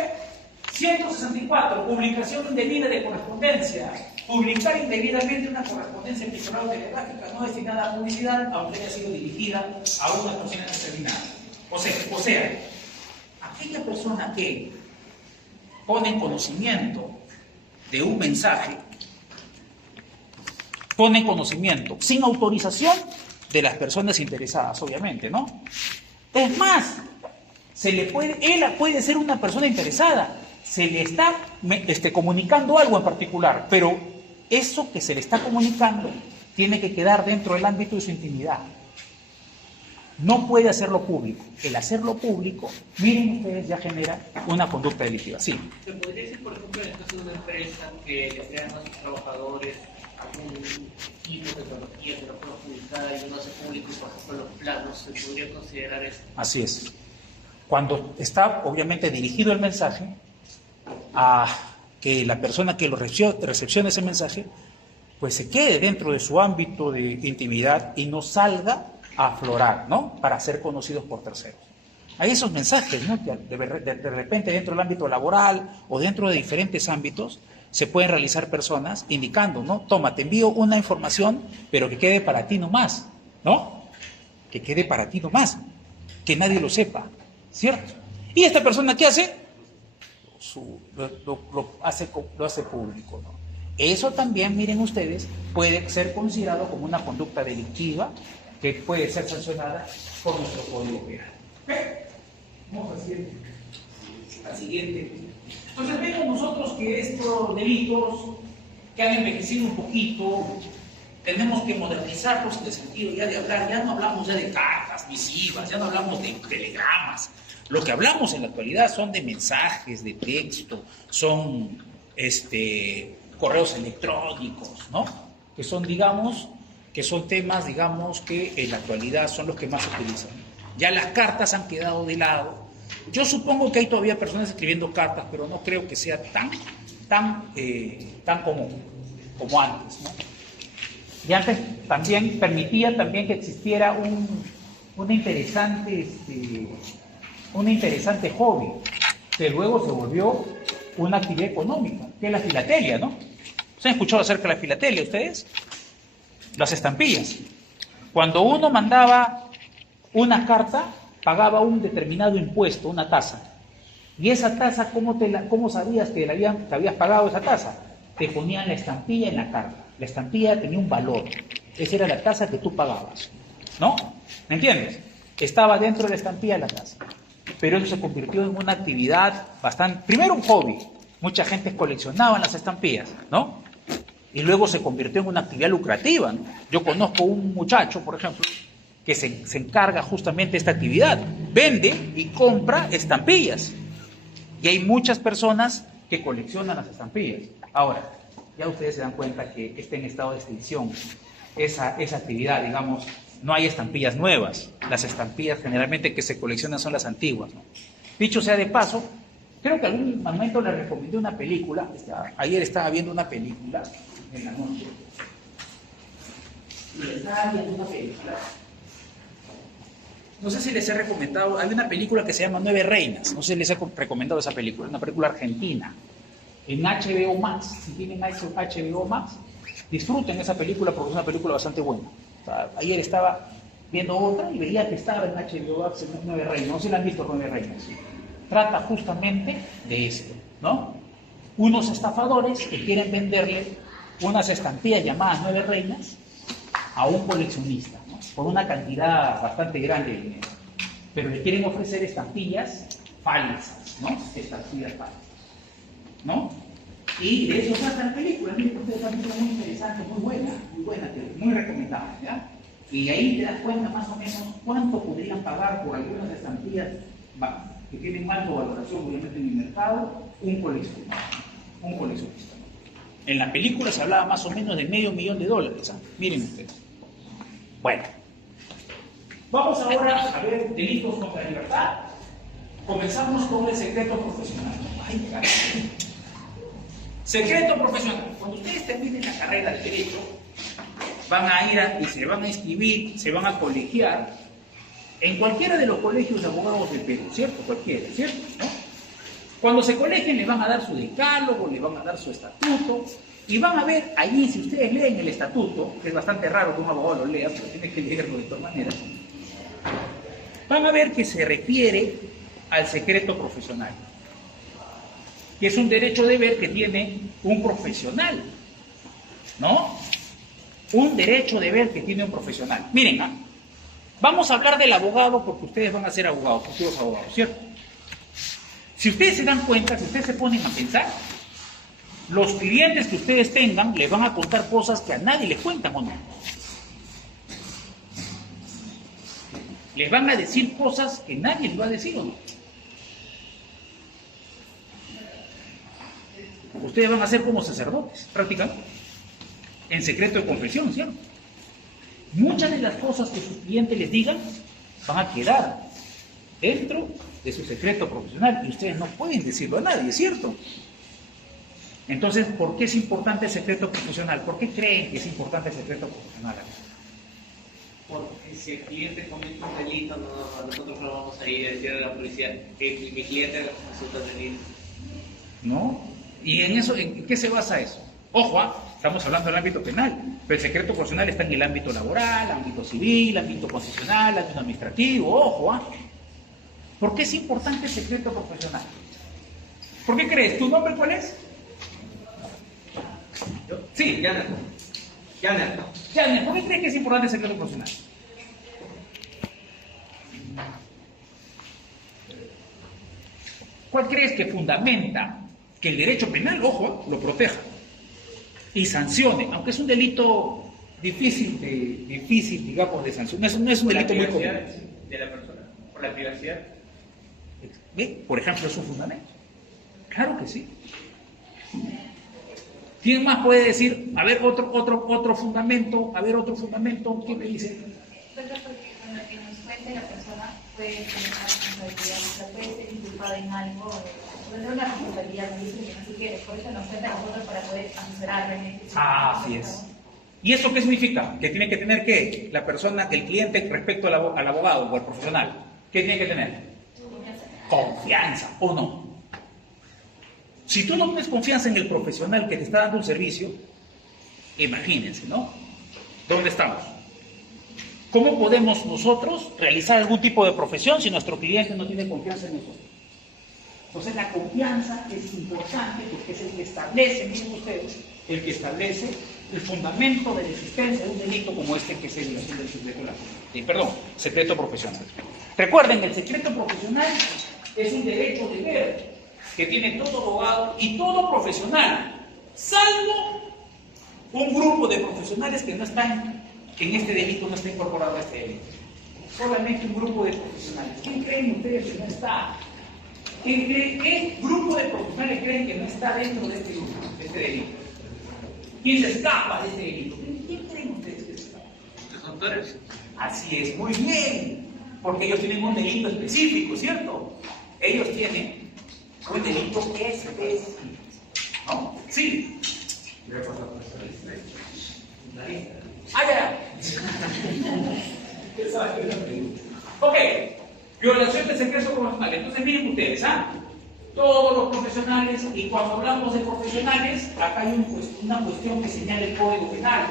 164. Publicación indebida de correspondencia. Publicar indebidamente una correspondencia epistolar o telegráfica no destinada a publicidad, aunque haya sido dirigida a una persona determinada. O sea, aquella persona que pone en conocimiento de un mensaje, pone en conocimiento sin autorización de las personas interesadas, obviamente, ¿no? Es más, él puede ser una persona interesada, se le está comunicando algo en particular, pero eso que se le está comunicando tiene que quedar dentro del ámbito de su intimidad. No puede hacerlo público. El hacerlo público, miren ustedes, ya genera una conducta delictiva. Sí. ¿Se podría decir, por ejemplo, en el caso de una empresa que le crean a sus trabajadores un equipo de tecnología que no pueda publicar y no hace público, por ejemplo, los planos? ¿Se podría considerar esto? Así es. Cuando está, obviamente, dirigido el mensaje a que la persona que lo recepciona ese mensaje pues se quede dentro de su ámbito de intimidad y no salga a aflorar, ¿no? Para ser conocidos por terceros. Hay esos mensajes, ¿no? Que de repente dentro del ámbito laboral o dentro de diferentes ámbitos se pueden realizar personas indicando, ¿no? Toma, te envío una información, pero que quede para ti nomás, ¿no? Que quede para ti nomás, que nadie lo sepa, ¿cierto? ¿Y esta persona qué hace? Lo hace público, ¿no? Eso también, miren ustedes, puede ser considerado como una conducta delictiva que puede ser sancionada por nuestro Código Penal. ¿Ok? Vamos al siguiente. Entonces vemos nosotros que estos delitos que han envejecido un poquito, tenemos que modernizarlos en el sentido ya de hablar, ya no hablamos ya de cartas, misivas, ya no hablamos de telegramas. Lo que hablamos en la actualidad son de mensajes, de texto, son correos electrónicos, ¿no? Que son, digamos, temas, digamos, que en la actualidad son los que más se utilizan. Ya las cartas han quedado de lado. Yo supongo que hay todavía personas escribiendo cartas, pero no creo que sea tan común como antes, ¿no? Y antes también permitía también que existiera un interesante hobby, que luego se volvió una actividad económica, que es la filatelia, ¿no? ¿Se han escuchado acerca de la filatelia ustedes? Las estampillas. Cuando uno mandaba una carta, pagaba un determinado impuesto, una tasa. Y esa tasa, ¿cómo sabías que habías pagado esa tasa? Te ponían la estampilla en la carta. La estampilla tenía un valor. Esa era la tasa que tú pagabas, ¿no? ¿Me entiendes? Estaba dentro de la estampilla la tasa. Pero eso se convirtió en una actividad primero un hobby. Mucha gente coleccionaba las estampillas, ¿no? Y luego se convirtió en una actividad lucrativa, ¿no? Yo conozco un muchacho, por ejemplo, que se encarga justamente de esta actividad. Vende y compra estampillas. Y hay muchas personas que coleccionan las estampillas. Ahora, ya ustedes se dan cuenta que está en estado de extinción esa actividad, digamos, no hay estampillas nuevas. Las estampillas generalmente que se coleccionan son las antiguas, ¿no? Dicho sea de paso, creo que algún momento les recomendé una película. Ayer estaba viendo una película en la noche. Y estaba viendo una película. No sé si les he recomendado, hay una película que se llama Nueve Reinas, no sé si les he recomendado esa película, una película argentina, en HBO Max. Si tienen HBO Max, disfruten esa película porque es una película bastante buena. O sea, ayer estaba viendo otra y veía que estaba en HBO Max en Nueve Reinas, no sé si la han visto Nueve Reinas. Trata justamente de esto, ¿no? Unos estafadores que quieren venderle unas estampillas llamadas Nueve Reinas a un coleccionista, ¿no? Por una cantidad bastante grande de dinero. Pero le quieren ofrecer estampillas falsas, ¿no? Estampillas falsas, ¿no? Y de eso trata la película. Miren, es una película muy interesante, muy buena, muy recomendable, ¿ya? Y ahí te das cuenta más o menos cuánto podrían pagar por algunas estampillas que tienen alta valoración, obviamente, en el mercado, un coleccionista. En la película se hablaba más o menos de $500,000, ¿ah? Miren ustedes. Bueno, vamos ahora a ver delitos contra la libertad. Comenzamos con el secreto profesional. Ay, caray. Secreto profesional. Cuando ustedes terminen la carrera de Derecho, van a ir y se van a inscribir, se van a colegiar en cualquiera de los colegios de abogados del Perú, ¿cierto? Cualquiera, ¿cierto? ¿No? Cuando se colegien les van a dar su decálogo, les van a dar su estatuto, y van a ver allí, si ustedes leen el estatuto, que es bastante raro que un abogado lo lea, pero tiene que leerlo de todas maneras, van a ver que se refiere al secreto profesional, que es un derecho de ver que tiene un profesional, ¿no? Un derecho de ver que tiene un profesional. Miren, vamos a hablar del abogado porque ustedes van a ser abogados, futuros abogados, ¿cierto? Si ustedes se dan cuenta, si ustedes se ponen a pensar, los clientes que ustedes tengan les van a contar cosas que a nadie les cuentan, ¿o no? Les van a decir cosas que nadie les va a decir, ¿o no? Ustedes van a ser como sacerdotes, prácticamente, en secreto de confesión, ¿cierto? Muchas de las cosas que sus clientes les digan van a quedar dentro de su secreto profesional y ustedes no pueden decirlo a nadie, ¿cierto? Entonces, ¿por qué es importante el secreto profesional? ¿Por qué creen que es importante el secreto profesional? Porque si el cliente comete un delito, nosotros no vamos a ir a decirle a la policía que mi cliente resulta delito. ¿No? ¿Y en eso, en qué se basa eso? Ojo, estamos hablando del ámbito penal, pero el secreto profesional está en el ámbito laboral, ámbito civil, ámbito constitucional, ámbito administrativo, ojo. ¿Por qué es importante el secreto profesional? ¿Por qué crees? ¿Tu nombre cuál es? Sí, Janet. Janet, ¿por qué crees que es importante el secreto profesional? ¿Cuál crees que fundamenta que el derecho penal, ojo, lo proteja y sancione? Aunque es un delito difícil, digamos, de sancionar. No es un delito muy común. De la persona, por la privacidad. ¿Ve? Por ejemplo, es un fundamento. Claro que sí. ¿Quién más puede decir? A ver, otro fundamento. A ver, otro fundamento. ¿Quién me dice? Porque con lo que nos cuente la persona puede tener una responsabilidad, o sea, puede ser inculpada en algo, puede tener una responsabilidad, no dice que no se quiere, por eso nos cuenta a nosotros para poder asesorarle. Así es. ¿Y eso qué significa? Que tiene que tener ¿qué? La persona, el cliente respecto al abogado o al profesional. ¿Qué tiene que tener? Confianza, ¿o no? Si tú no tienes confianza en el profesional que te está dando un servicio, imagínense, ¿no? ¿Dónde estamos? ¿Cómo podemos nosotros realizar algún tipo de profesión si nuestro cliente no tiene confianza en nosotros? Entonces la confianza es importante porque es el que establece, miren ustedes, el que establece el fundamento de la existencia de un delito como este que es la violación del secreto profesional. Recuerden, el secreto profesional es un derecho de ver que tiene todo abogado y todo profesional, salvo un grupo de profesionales que no están en este delito, no está incorporado a este delito. Solamente un grupo de profesionales. ¿Quién creen ustedes que no está? ¿Qué grupo de profesionales creen que no está dentro de este grupo, de este delito? ¿Quién se escapa de este delito? ¿Quién creen ustedes que se escapa? Los autores. Así es, muy bien, porque ellos tienen un delito específico, ¿cierto? Ellos tienen un delito específico, ¿no? Sí. Ya. Ok, violación del secreto profesional. Entonces miren ustedes, todos los profesionales, y cuando hablamos de profesionales, acá hay una cuestión que señala el Código Penal.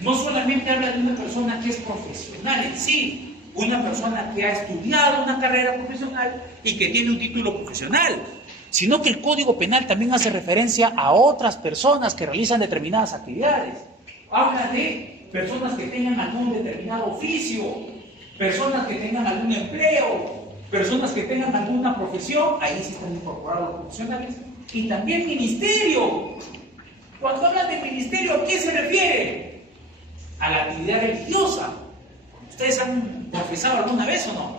No solamente habla de una persona que es profesional en sí, una persona que ha estudiado una carrera profesional y que tiene un título profesional, sino que el Código Penal también hace referencia a otras personas que realizan determinadas actividades. Habla de personas que tengan algún determinado oficio, personas que tengan algún empleo, personas que tengan alguna profesión, ahí sí están incorporados los profesionales, y también ministerio. Cuando hablan de ministerio, ¿a qué se refiere? A la actividad religiosa. ¿Ustedes han confesado alguna vez o no?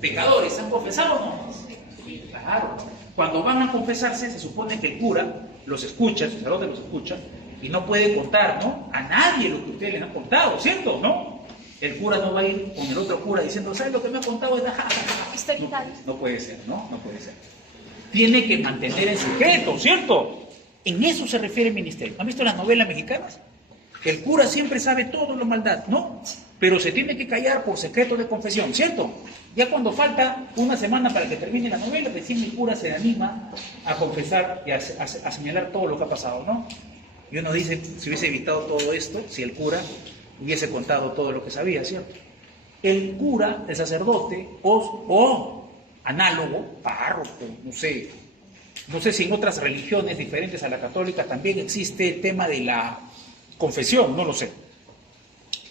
¿Pecadores han confesado o no? Sí, claro. Cuando van a confesarse, se supone que el cura los escucha, el sacerdote los escucha, y no puede contar, ¿no?, a nadie lo que ustedes les han contado, ¿cierto? ¿No? El cura no va a ir con el otro cura diciendo, ¿sabes lo que me ha contado? No puede ser, ¿no? No puede ser. Tiene que mantener en secreto, ¿cierto? En eso se refiere el ministerio. ¿Han visto las novelas mexicanas? El cura siempre sabe todo lo maldad, ¿no? Pero se tiene que callar por secreto de confesión, ¿cierto? Ya cuando falta una semana para que termine la novela, recién el cura se anima a confesar y a señalar todo lo que ha pasado, ¿no? Y uno dice, si hubiese evitado todo esto, si el cura hubiese contado todo lo que sabía, ¿cierto? El cura, el sacerdote, o análogo, párroco, no sé si en otras religiones diferentes a la católica también existe el tema de la confesión, no lo sé.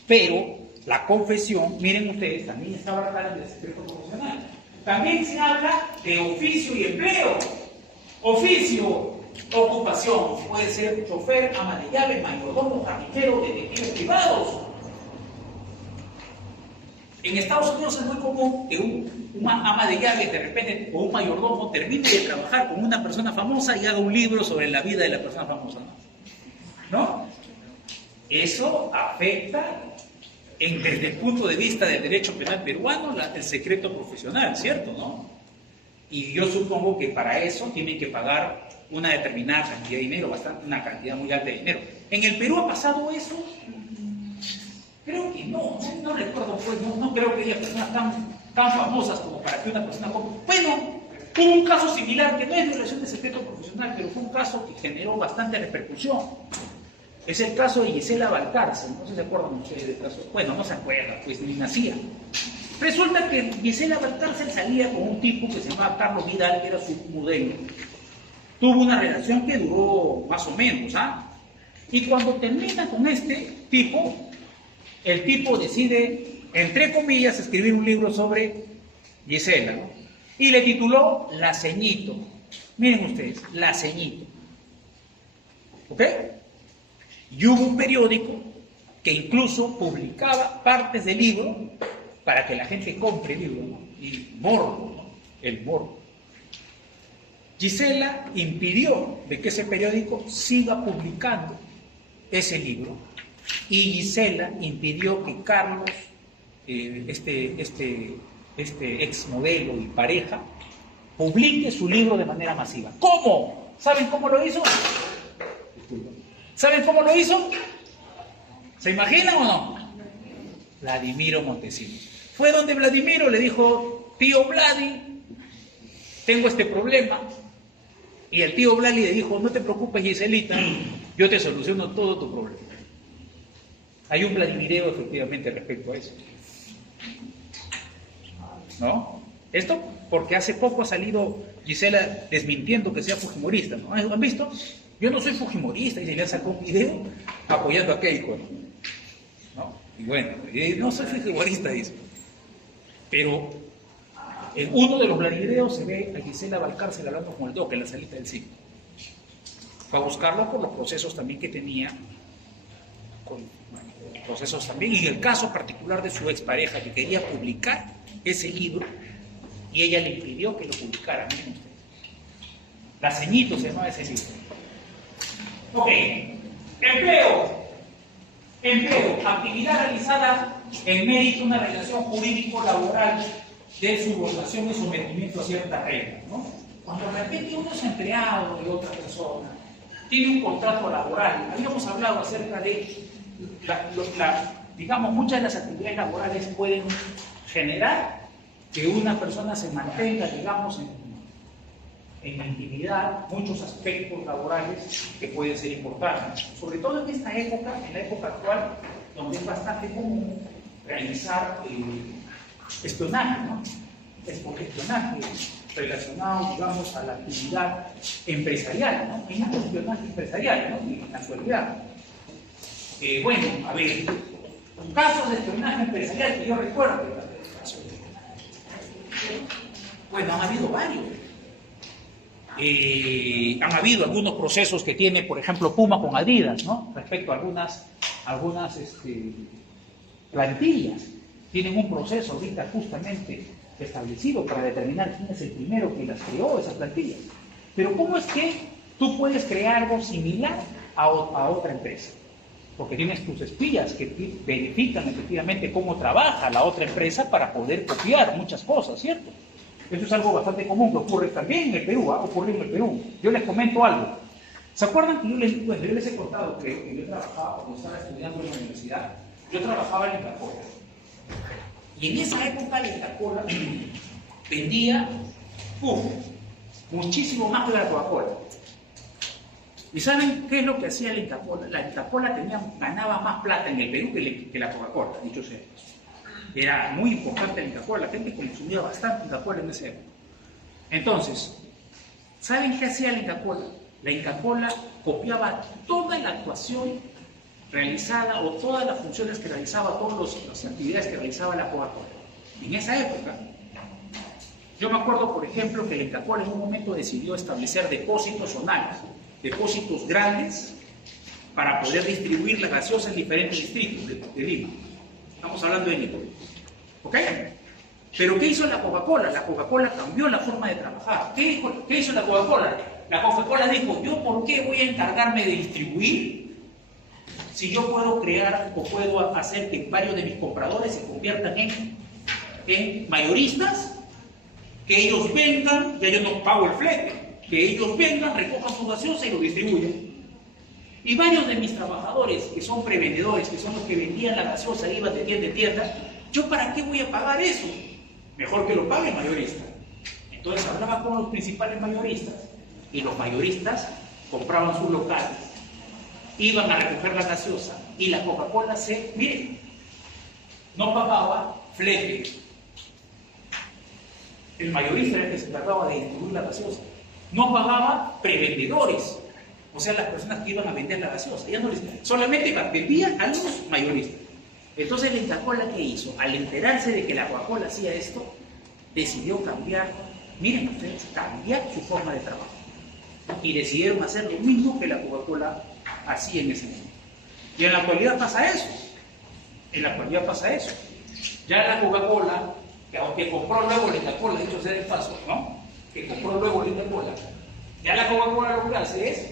Pero la confesión, miren ustedes, también está hablando del secreto profesional. También se habla de oficio y empleo. Oficio, ocupación, puede ser chofer, ama de llave, mayordomo, jardinero, detectives privados. En Estados Unidos es muy común que una ama de llave de repente o un mayordomo termine de trabajar con una persona famosa y haga un libro sobre la vida de la persona famosa, ¿no? Eso afecta desde el punto de vista del derecho penal peruano el secreto profesional, ¿cierto? ¿No? Y yo supongo que para eso tienen que pagar una determinada cantidad de dinero, una cantidad muy alta de dinero. ¿En el Perú ha pasado eso? Creo que no recuerdo, pues, no creo que haya personas tan famosas como para que una persona... Bueno, hubo un caso similar que no es violación de secreto profesional, pero fue un caso que generó bastante repercusión. Es el caso de Gisela Valcárcel, no sé si se acuerdan ustedes del caso. Bueno, no se acuerdan, pues ni nacía. Resulta que Gisela Valcárcel salía con un tipo que se llamaba Carlos Vidal, que era su modelo. Tuvo una relación que duró más o menos, ¿ah? Y cuando termina con este tipo, el tipo decide, entre comillas, escribir un libro sobre Gisela, ¿no? Y le tituló La Ceñito. Miren ustedes, La Ceñito. ¿Ok? Y hubo un periódico que incluso publicaba partes del libro para que la gente compre el libro, ¿no? Y morbo, ¿no? El morbo. Gisela impidió de que ese periódico siga publicando ese libro, y Gisela impidió que Carlos, este ex modelo y pareja, publique su libro de manera masiva. ¿Cómo? ¿Saben cómo lo hizo? ¿Saben cómo lo hizo? ¿Se imaginan o no? Vladimiro Montesinos. Fue donde Vladimiro le dijo: tío Vladi, tengo este problema. Y el tío Vladi le dijo: no te preocupes, Giselita, yo te soluciono todo tu problema. Hay un Vladimireo efectivamente respecto a eso, ¿no? Esto porque hace poco ha salido Gisela desmintiendo que sea fujimorista, ¿no? ¿Han visto? Yo no soy fujimorista, y se le sacó un video apoyando a Keiko, ¿no? Y bueno, no soy fujimorista, dice. Pero en uno de los Vladimireos se ve a Gisela Valcárcel hablando con el Doc en la salita del cine. Fue a buscarlo por los procesos también que tenía, procesos también, y el caso particular de su expareja que quería publicar ese libro y ella le impidió que lo publicara. Miren ustedes. La Ceñito se llamaba ese libro. Ok, empleo, actividad realizada en mérito de una relación jurídico-laboral de subordinación y sometimiento a ciertas reglas, ¿no? Cuando de repente uno es empleado de otra persona, tiene un contrato laboral, habíamos hablado acerca de, digamos, muchas de las actividades laborales pueden generar que una persona se mantenga, digamos, en intimidad, muchos aspectos laborales que pueden ser importantes, sobre todo en esta época, en la época actual, donde es bastante común realizar espionaje, ¿no? Espionaje relacionado, digamos, a la actividad empresarial, ¿no? Hay mucho espionaje empresarial, ¿no? En la actualidad. Bueno, a ver, casos de espionaje empresarial que yo recuerdo. Bueno, han habido varios. Han habido algunos procesos que tiene, por ejemplo, Puma con Adidas, ¿no? Respecto a algunas plantillas. Tienen un proceso ahorita justamente establecido para determinar quién es el primero que las creó, esas plantillas. Pero ¿cómo es que tú puedes crear algo similar a otra empresa? Porque tienes tus espías que verifican efectivamente cómo trabaja la otra empresa para poder copiar muchas cosas, ¿cierto? Eso es algo bastante común que ocurre también en el Perú, ha ocurrido en el Perú. Yo les comento algo. ¿Se acuerdan que yo les he contado que yo trabajaba, cuando estaba estudiando en la universidad, yo trabajaba en Intercola? Y en esa época la Intercola vendía muchísimo más que la Coca-Cola. ¿Y saben qué es lo que hacía la Intercola? La Intercola ganaba más plata en el Perú que la Coca-Cola, dicho sea. Era muy importante la Intercola, la gente consumía bastante Intercola en esa época. Entonces, ¿saben qué hacía la Intercola? La Intercola copiaba toda la actuación realizada o todas las funciones que realizaba, todas las actividades que realizaba la Coca-Cola. En esa época, yo me acuerdo, por ejemplo, que la Intercola en un momento decidió establecer depósitos zonales, depósitos grandes, para poder distribuir las gaseosas en diferentes distritos de Lima. Estamos hablando de Lima. ¿Ok? Pero ¿qué hizo la Coca-Cola? La Coca-Cola cambió la forma de trabajar. ¿Qué hizo la Coca-Cola? La Coca-Cola dijo: ¿yo por qué voy a encargarme de distribuir si yo puedo crear o puedo hacer que varios de mis compradores se conviertan en mayoristas Que ellos vengan, ya yo no pago el flete, que ellos vengan, recojan su gaseosa y lo distribuyan. Y varios de mis trabajadores, que son prevendedores, que son los que vendían la gaseosa, iban de tienda en tienda, ¿yo para qué voy a pagar eso? Mejor que lo pague el mayorista. Entonces hablaba con los principales mayoristas, y los mayoristas compraban sus locales, iban a recoger la gaseosa, y la Coca-Cola miren, no pagaba flete. El mayorista era el que se encargaba de distribuir la gaseosa. No pagaba prevendedores, o sea, las personas que iban a vender la gaseosa. Ya no solamente vendían a los mayoristas. Entonces el Coca-Cola, ¿qué hizo? Al enterarse de que la Coca-Cola hacía esto, decidió cambiar, miren ustedes, cambiar su forma de trabajo. Y decidieron hacer lo mismo que la Coca-Cola hacía en ese momento. Y en la actualidad pasa eso. En la actualidad pasa eso. Ya la Coca-Cola, que aunque compró luego la Coca-Cola, dicho sea de paso, ¿no? Que compró luego la Coca-Cola, ya la Coca-Cola lo que hace es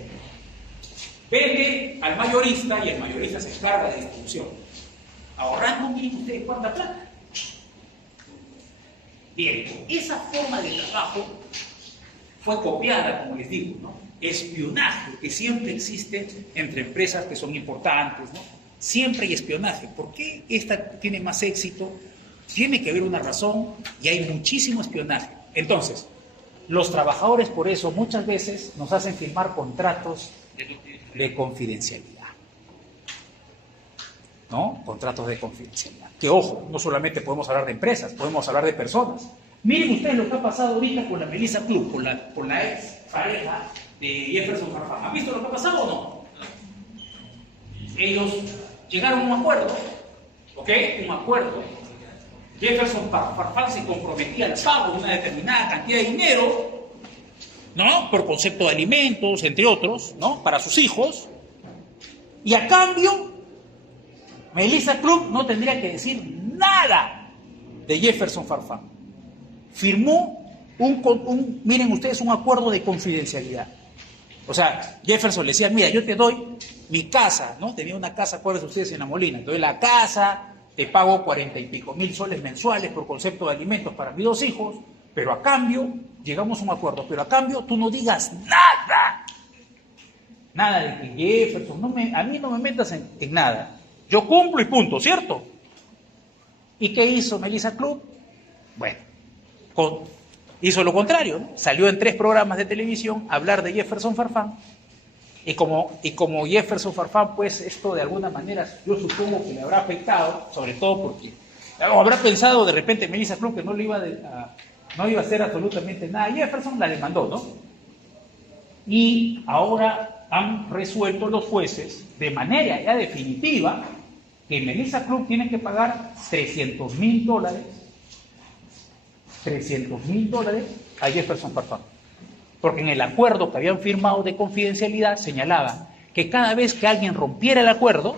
vende al mayorista y el mayorista se encarga de distribución. Ahorrando, miren ustedes cuánta plata. Bien, esa forma de trabajo fue copiada, como les digo, ¿no? Espionaje, que siempre existe entre empresas que son importantes, ¿no? Siempre hay espionaje. ¿Por qué esta tiene más éxito? Tiene que haber una razón y hay muchísimo espionaje. Entonces, los trabajadores por eso muchas veces nos hacen firmar contratos de confidencialidad. ¿No? Contratos de confidencialidad. Que ojo, no solamente podemos hablar de empresas, podemos hablar de personas. Miren ustedes lo que ha pasado ahorita con la Melissa Club, con la ex pareja de Jefferson Farfán. ¿Han visto lo que ha pasado o no? Ellos llegaron a un acuerdo, ¿ok? Un acuerdo. Jefferson Farfán se comprometía al pago de una determinada cantidad de dinero, ¿no? Por concepto de alimentos, entre otros, ¿no? Para sus hijos. Y a cambio, Melissa Club no tendría que decir nada de Jefferson Farfán. Firmó miren ustedes, un acuerdo de confidencialidad. O sea, Jefferson le decía, mira, yo te doy mi casa, ¿no? Tenía una casa, acuérdense ustedes, en La Molina. Te doy la casa, te pago 40 y pico mil soles mensuales por concepto de alimentos para mis 2 hijos, pero a cambio, llegamos a un acuerdo, pero a cambio tú no digas nada. Nada de que Jefferson, a mí no me metas en nada. Yo cumplo y punto, ¿cierto? ¿Y qué hizo Melissa Club? Bueno, hizo lo contrario, ¿no? Salió en 3 programas de televisión a hablar de Jefferson Farfán, y como Jefferson Farfán, pues esto de alguna manera yo supongo que le habrá afectado, sobre todo porque habrá pensado de repente Melissa Club que no iba a hacer absolutamente nada. Jefferson la demandó, ¿no? Y ahora han resuelto los jueces de manera ya definitiva que Melissa Club tiene que pagar $300,000 a Jefferson Farfán. Porque en el acuerdo que habían firmado de confidencialidad señalaba que cada vez que alguien rompiera el acuerdo,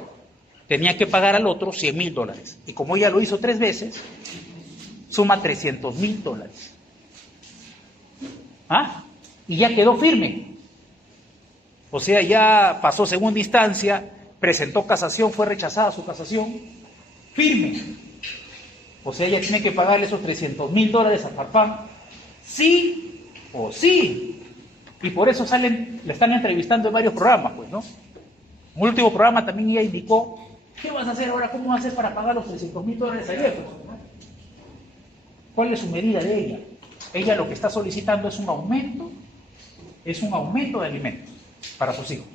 tenía que pagar al otro $100,000. Y como ella lo hizo 3 veces, suma $300,000. ¿Ah? Y ya quedó firme. O sea, ya pasó segunda instancia, presentó casación, fue rechazada su casación, firme. O sea, ella tiene que pagarle esos $300,000 a Farfán, sí o sí. Y por eso la están entrevistando en varios programas, pues, ¿no? En un último programa también ella indicó, ¿qué vas a hacer ahora? ¿Cómo vas a hacer para pagar los $300,000 a Jefferson? ¿Cuál es su medida de ella? Ella lo que está solicitando es un aumento de alimentos para sus hijos.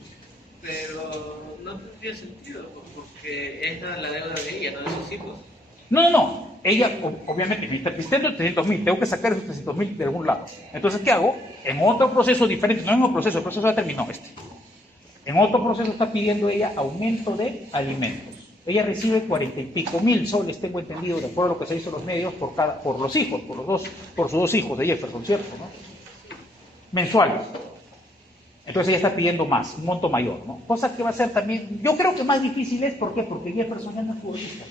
Pero no tendría sentido, porque es la deuda de ella, no de sus hijos. No. Ella, obviamente, me está pidiendo $300,000, tengo que sacar esos $300,000 de algún lado. Entonces, ¿qué hago? En otro proceso diferente, no en un proceso, el proceso ya terminó En otro proceso está pidiendo ella aumento de alimentos. Ella recibe 40 y pico mil soles, tengo entendido, de acuerdo a lo que se hizo los medios, por los hijos, por sus 2 hijos de Jefferson, ¿cierto? ¿No? Mensuales. Entonces ella está pidiendo más, un monto mayor, ¿no? Cosa que va a ser también, yo creo que más difícil es, ¿por qué? Porque Jefferson ya no es futbolista,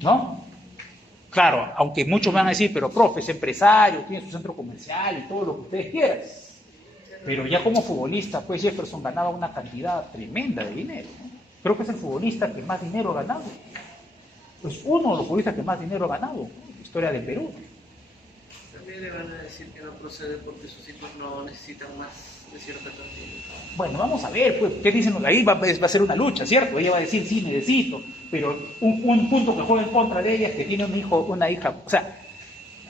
¿no? Claro, aunque muchos van a decir, pero profe, es empresario, tiene su centro comercial y todo lo que ustedes quieran. Pero ya como futbolista, pues Jefferson ganaba una cantidad tremenda de dinero, ¿no? Creo que es el futbolista que más dinero ha ganado. Pues uno de los futbolistas que más dinero ha ganado en la historia del Perú. qué le van a decir que no procede porque sus hijos no necesitan más de cierta cantidad? Bueno, vamos a ver, pues, ¿qué dicen? Ahí va a ser una lucha, ¿cierto? Ella va a decir, sí, necesito, pero un punto que juega en contra de ella es que tiene un hijo, una hija, o sea,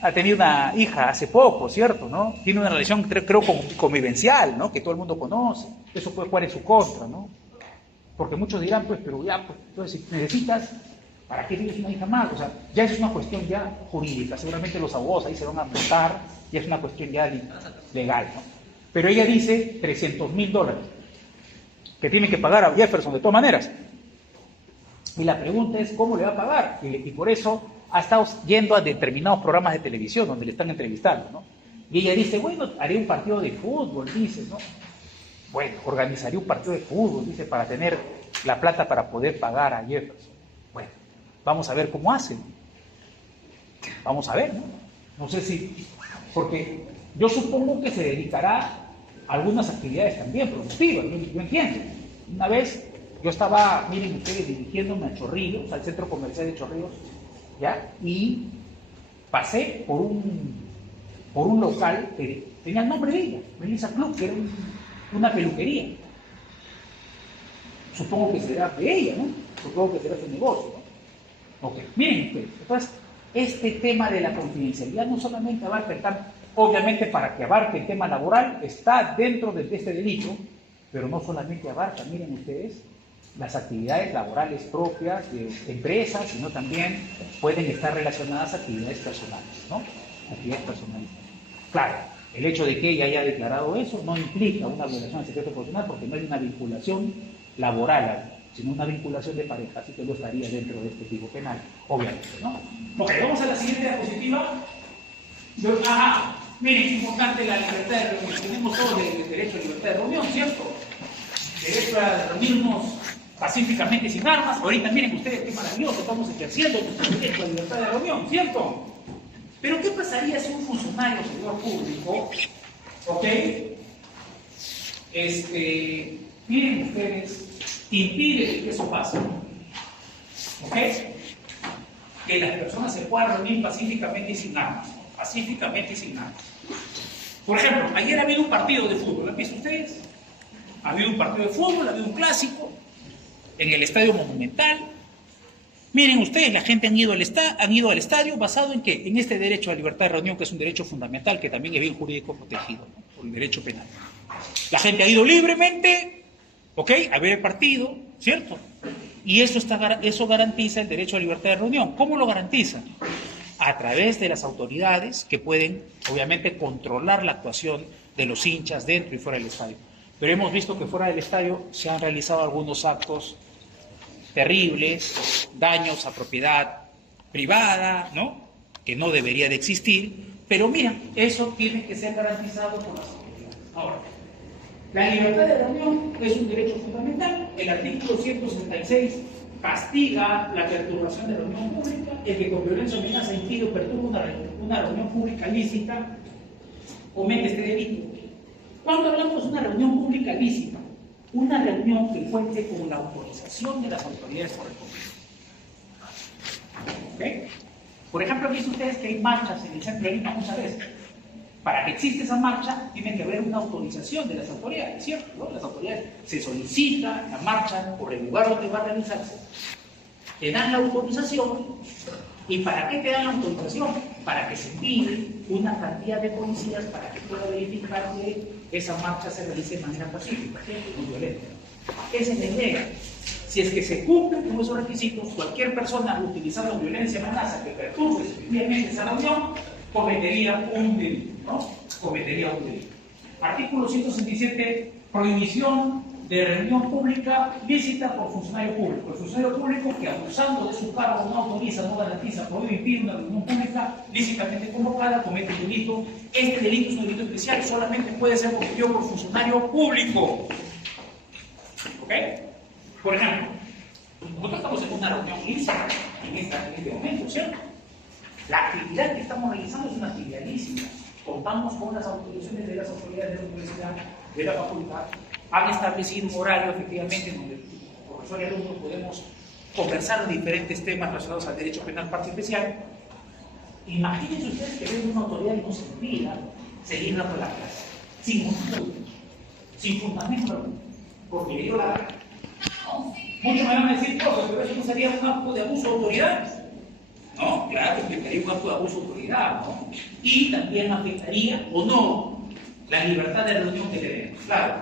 ha tenido una hija hace poco, ¿cierto? ¿No? Tiene una relación, creo, convivencial, ¿no? Que todo el mundo conoce, eso puede jugar en su contra, ¿no? Porque muchos dirán, pues, pero ya, pues, entonces, si necesitas, ¿para qué tienes una hija más? O sea, ya eso es una cuestión ya jurídica, seguramente los abogados ahí se van a montar, ya es una cuestión ya legal, ¿no? Pero ella dice $300,000 que tiene que pagar a Jefferson de todas maneras. Y la pregunta es, ¿cómo le va a pagar? Y por eso ha estado yendo a determinados programas de televisión donde le están entrevistando, ¿no? Y ella dice, bueno, haré un partido de fútbol, dice, ¿no? Bueno, organizaré un partido de fútbol, dice, para tener la plata para poder pagar a Jefferson. Bueno, vamos a ver cómo hacen. Vamos a ver, ¿no? No sé si... Porque yo supongo que se dedicará a algunas actividades también productivas, yo entiendo. Una vez yo estaba, miren ustedes, dirigiéndome a Chorrillos, al centro comercial de Chorrillos, ¿ya? Y pasé por un local que tenía el nombre de ella, Melissa Club, que era una peluquería. Supongo que será de ella, ¿no? Supongo que será su negocio, ¿no? Ok, miren ustedes, entonces, este tema de la confidencialidad no solamente abarca, obviamente para que abarque el tema laboral, está dentro de este delito, pero no solamente abarca, miren ustedes, las actividades laborales propias de empresas, sino también pueden estar relacionadas a actividades personales, ¿no? Actividades personales. Claro, el hecho de que ella haya declarado eso no implica una violación al secreto profesional porque no hay una vinculación laboral, sino una vinculación de pareja, así que no estaría dentro de este tipo penal, obviamente, ¿no? Ok, vamos a la siguiente diapositiva. Miren, es importante la libertad de reunión. Tenemos todos el derecho a libertad de reunión, ¿cierto? Derecho a reunirnos pacíficamente sin armas. Ahorita miren ustedes qué maravilloso, estamos ejerciendo nuestro derecho a libertad de reunión, ¿cierto? Pero ¿qué pasaría si un funcionario, servidor público, ok, miren ustedes, impide que eso pase, ok? Que las personas se puedan reunir pacíficamente y sin armas, pacíficamente y sin armas. Por ejemplo, ayer ha habido un partido de fútbol, ¿lo han visto ustedes? Ha habido un partido de fútbol, ha habido un clásico en el Estadio Monumental. Miren ustedes, la gente han ido al estadio basado en ¿qué? En este derecho a libertad de reunión, que es un derecho fundamental, que también es bien jurídico protegido, ¿no? Por el derecho penal. La gente ha ido libremente, ¿ok? A ver el partido, ¿cierto? Y eso garantiza el derecho a libertad de reunión. ¿Cómo lo garantiza? A través de las autoridades que pueden, obviamente, controlar la actuación de los hinchas dentro y fuera del estadio. Pero hemos visto que fuera del estadio se han realizado algunos actos terribles, daños a propiedad privada, ¿no? Que no debería de existir, pero mira, eso tiene que ser garantizado por las autoridades. Ahora, la libertad de reunión es un derecho fundamental. El artículo 166 castiga la perturbación de la reunión pública. El que con violencia, amenaza, impide o perturba una reunión pública lícita comete este delito. Cuando hablamos de una reunión pública lícita, una reunión que cuente con la autorización de las autoridades correspondientes. ¿Okay? Por ejemplo, han visto ustedes que hay marchas en el centro de Lima muchas veces. Para que exista esa marcha, tiene que haber una autorización de las autoridades, ¿cierto? ¿No? Las autoridades se solicita la marcha por el lugar donde va a realizarse, te dan la autorización. ¿Y para qué te dan la autorización? Para que se envíe una cantidad de policías para que pueda verificar que esa marcha se realice de manera pacífica, no violenta. Esa es la idea. Si es que se cumplen con esos requisitos, cualquier persona utilizando violencia, amenaza, que perturbe efectivamente esa reunión, cometería un delito, ¿no? Cometería un delito. Artículo 167, prohibición de reunión pública lícita por funcionario público. El funcionario público que abusando de su cargo no autoriza, no garantiza, prohíbe, impide una reunión pública lícitamente convocada, comete un delito. Este delito es un delito especial, solamente puede ser cometido por funcionario público. ¿Ok? Por ejemplo, nosotros estamos en una reunión lícita en este momento, ¿cierto? La actividad que estamos realizando es una actividad lícita. Contamos con las autorizaciones de las autoridades de la universidad, de la facultad. Han establecido un horario, efectivamente, donde el profesor y alumno podemos conversar de diferentes temas relacionados al derecho penal parte especial. Imagínense ustedes que ven una autoridad y no se olvida seguir dando la clase, sin motivo, sin fundamento alguno, porque le dio la gana. ¿No? Muchos me van a decir, cosas, pero eso no sería un acto de abuso de autoridad. No, claro, implicaría un acto de abuso de autoridad, ¿no? Y también afectaría o no la libertad de reunión que tenemos. Claro,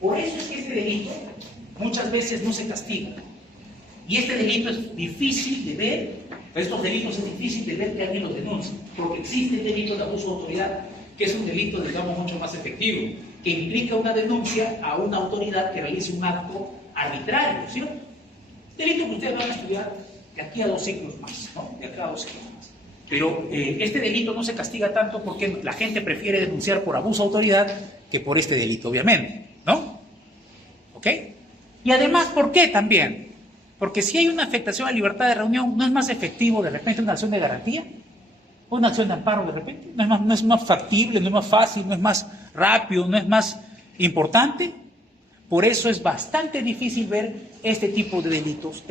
por eso es que este delito muchas veces no se castiga. Y este delito es difícil de ver, estos delitos es difícil de ver que alguien los denuncie, porque existe el delito de abuso de autoridad, que es un delito, digamos, mucho más efectivo, que implica una denuncia a una autoridad que realice un acto arbitrario, ¿cierto? Delito que ustedes van a estudiar de aquí a 2 ciclos más, ¿no? De acá a 2 ciclos más. Pero este delito no se castiga tanto porque la gente prefiere denunciar por abuso de autoridad que por este delito, obviamente, ¿no? ¿Ok? Y además, ¿por qué también? Porque si hay una afectación a la libertad de reunión, ¿no es más efectivo de repente una acción de garantía? ¿Una acción de amparo de repente? ¿No es más factible, no es más fácil, no es más rápido, no es más importante? Por eso es bastante difícil ver este tipo de delitos,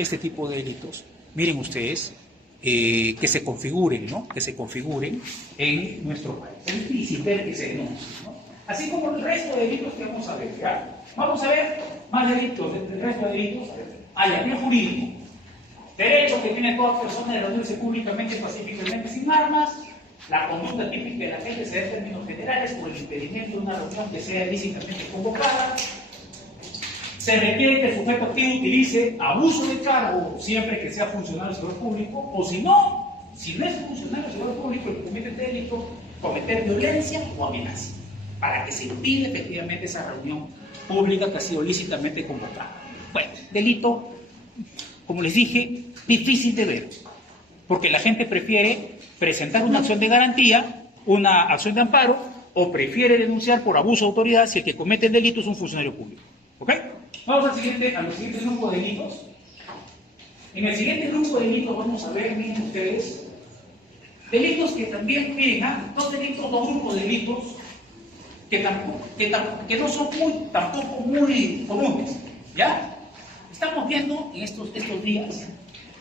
miren ustedes, que se configuren, ¿no? Que se configuren en nuestro país. Es difícil ver que se denuncien, ¿no? Así como el resto de delitos que vamos a ver, ¿ya? Vamos a ver más delitos, el resto de delitos. Hay bien jurídico. Derecho que tiene toda persona de reunirse públicamente y pacíficamente sin armas. La conducta típica de la gente se da en términos generales por el impedimento de una reunión que sea ilícitamente convocada. Se requiere que el sujeto activo utilice abuso de cargo siempre que sea funcionario del sector público, o si no es funcionario del sector público el que comete el delito, cometer violencia o amenaza, para que se impida efectivamente esa reunión pública que ha sido lícitamente convocada. Bueno, delito, como les dije, difícil de ver, porque la gente prefiere presentar una acción de garantía, una acción de amparo, o prefiere denunciar por abuso de autoridad si el que comete el delito es un funcionario público. ¿Ok? Vamos al siguiente grupo de delitos. En el siguiente grupo de delitos vamos a ver, miren ustedes, delitos que también, miren, dos grupos de delitos que no son tampoco muy comunes, ¿ya? Estamos viendo en estos días,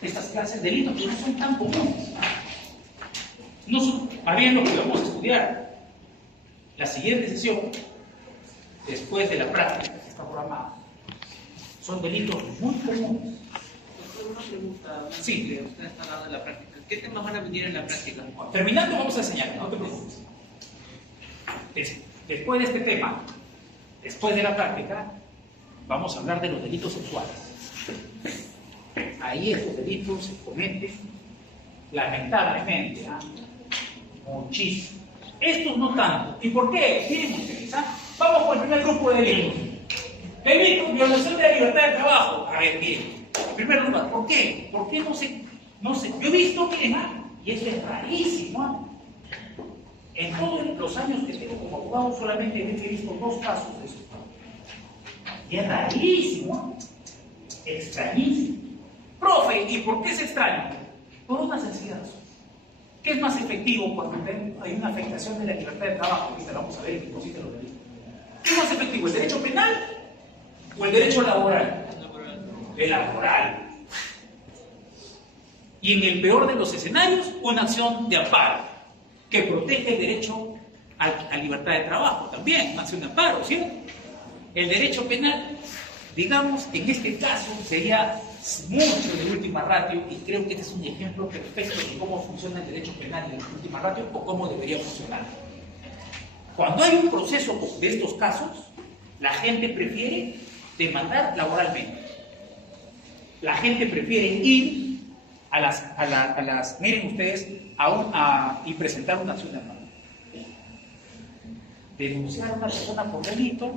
estas clases, delitos que no son tan comunes. No son, bien lo que vamos a estudiar la siguiente sesión, después de la práctica que está programada, son delitos muy comunes. Doctor, una pregunta. Sí. Usted está hablando de la práctica. ¿Qué temas van a venir en la práctica? Terminando vamos a enseñar, no te preocupes. Después de este tema, después de la práctica, vamos a hablar de los delitos sexuales. Ahí estos delitos se cometen, lamentablemente, muchísimo. Estos no tanto. ¿Y por qué? Miren ustedes, vamos con el primer grupo de delitos. Delito, violación de la libertad de trabajo. A ver, miren, en primer lugar, ¿por qué? ¿Por qué no se? Yo he visto, miren, y esto es rarísimo, en todos los años que tengo como abogado solamente he visto 2 casos de eso. Y es rarísimo, extrañísimo. Profe, ¿y por qué es extraño? Por una sencilla razón. ¿Qué es más efectivo cuando hay una afectación de la libertad de trabajo? Ahorita vamos a ver en qué consiste los delitos. ¿Qué es más efectivo, el derecho penal o el derecho laboral? El laboral. Y en el peor de los escenarios, una acción de amparo que protege el derecho a libertad de trabajo, también una acción de amparo, ¿cierto? El derecho penal, digamos, en este caso sería mucho de última ratio, y creo que este es un ejemplo perfecto de cómo funciona el derecho penal de última ratio o cómo debería funcionar. Cuando hay un proceso de estos casos, la gente prefiere demandar laboralmente. La gente prefiere ir miren ustedes, y presentar una acción de amparo. Denunciar a una persona por delito,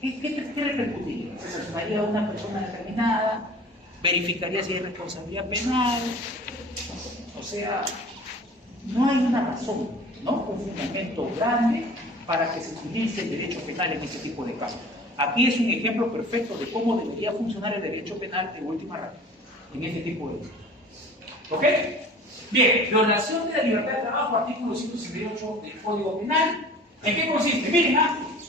¿qué repercutiría? Se sancionaría a una persona determinada, verificaría si hay responsabilidad penal, o sea, no hay una razón, ¿no? Un fundamento grande para que se utilice el derecho penal en este tipo de casos. Aquí es un ejemplo perfecto de cómo debería funcionar el derecho penal de última ratio en este tipo de delitos. ¿Ok? Bien, violación de la libertad de trabajo, artículo 168 del Código Penal. ¿En qué consiste? Miren,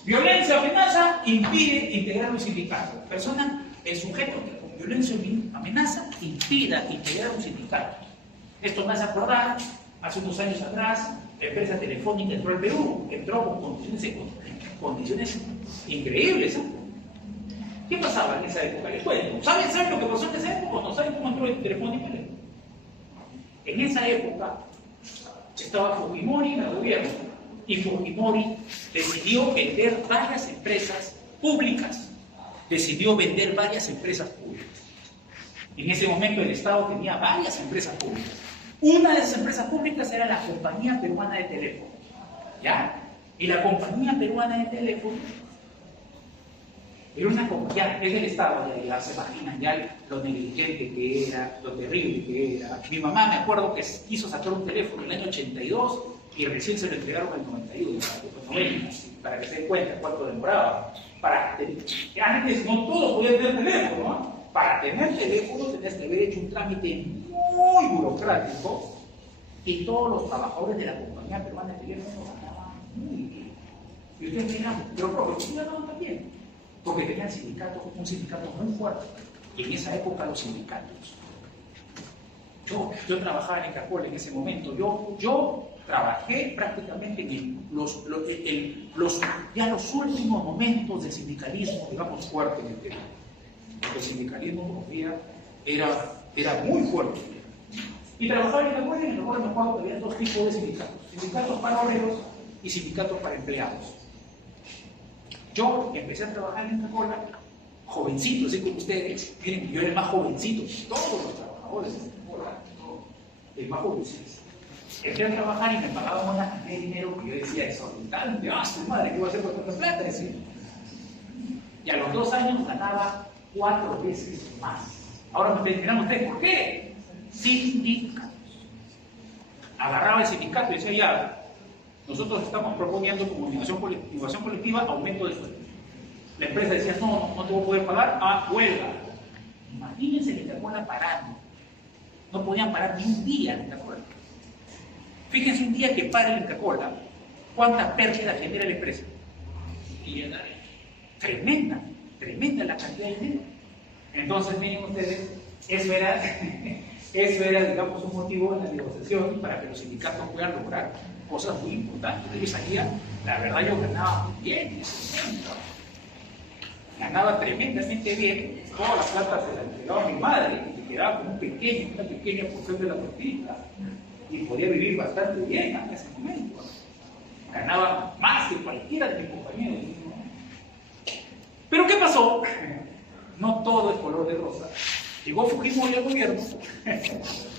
violencia o amenaza impide integrar un sindicato. El sujeto que con violencia o amenaza impida integrar un sindicato. Esto me hace acordar, hace unos años atrás, la empresa telefónica entró al Perú, entró con condiciones increíbles. ¿Qué pasaba en esa época? Les cuento. ¿Saben lo que pasó en esa época? ¿No saben cómo entró el Telefónica? En esa época estaba Fujimori en el gobierno y Fujimori decidió vender varias empresas públicas. En ese momento el Estado tenía varias empresas públicas. Una de esas empresas públicas era la Compañía Peruana de Teléfono. ¿Ya? Y la Compañía Peruana de Teléfono era una compañía, es del Estado, ya se imaginan ya lo negligente que era, lo terrible que era. Mi mamá, me acuerdo que quiso sacar un teléfono en el año 82 y recién se lo entregaron en el 91, para que se den cuenta cuánto demoraba. Antes no todos podían tener teléfono, ¿no? Para tener teléfono tenías que haber hecho un trámite muy burocrático y todos los trabajadores de la Compañía Peruana de Teléfono ganaban muy bien. Y ustedes dirán, pero profe, ganaban también. Porque tenían un sindicato muy fuerte. Y en esa época los sindicatos. Yo trabajaba en Encapol en ese momento. Yo trabajé prácticamente en los últimos momentos del sindicalismo, digamos, fuerte en el Perú. Porque el sindicalismo era muy fuerte. Y trabajaba en Encapol y en Encapol me acuerdo que había dos tipos de sindicatos. Sindicatos para obreros y sindicatos para empleados. Yo empecé a trabajar en Coca-Cola, jovencito, así como ustedes. Miren, yo era el más jovencito de todos los trabajadores de Coca-Cola, el más jovencito. Empecé a trabajar y me pagaban una cantidad de dinero que yo decía exorbitante. ¡Ah, su madre! ¿Qué voy a hacer con tanta plata? Decía. Y a los 2 años ganaba 4 veces más. Ahora me dirán ustedes, ¿por qué? Sindicatos. Agarraba el sindicato y decía, ya, nosotros estamos proponiendo como innovación colectiva aumento de sueldo. La empresa decía, no te voy a poder pagar, huelga. Imagínense que Coca-Cola parando. No podían parar ni un día en Coca-Cola. Fíjense un día que para en Coca-Cola, ¿cuántas pérdidas genera la empresa? Millonaria. Tremenda la cantidad de dinero. Entonces, miren ustedes, eso era, digamos, un motivo en la negociación para que los sindicatos puedan lograr cosas muy importantes. Yo salía, la verdad, yo ganaba muy bien en ese momento. Ganaba tremendamente bien. Toda la plata se la entregaba a mi madre, que quedaba con una pequeña porción de la tortilla. Y podía vivir bastante bien en ese momento. Ganaba más que cualquiera de mis compañeros. Pero ¿qué pasó? No todo es color de rosa. Llegó Fujimori al gobierno.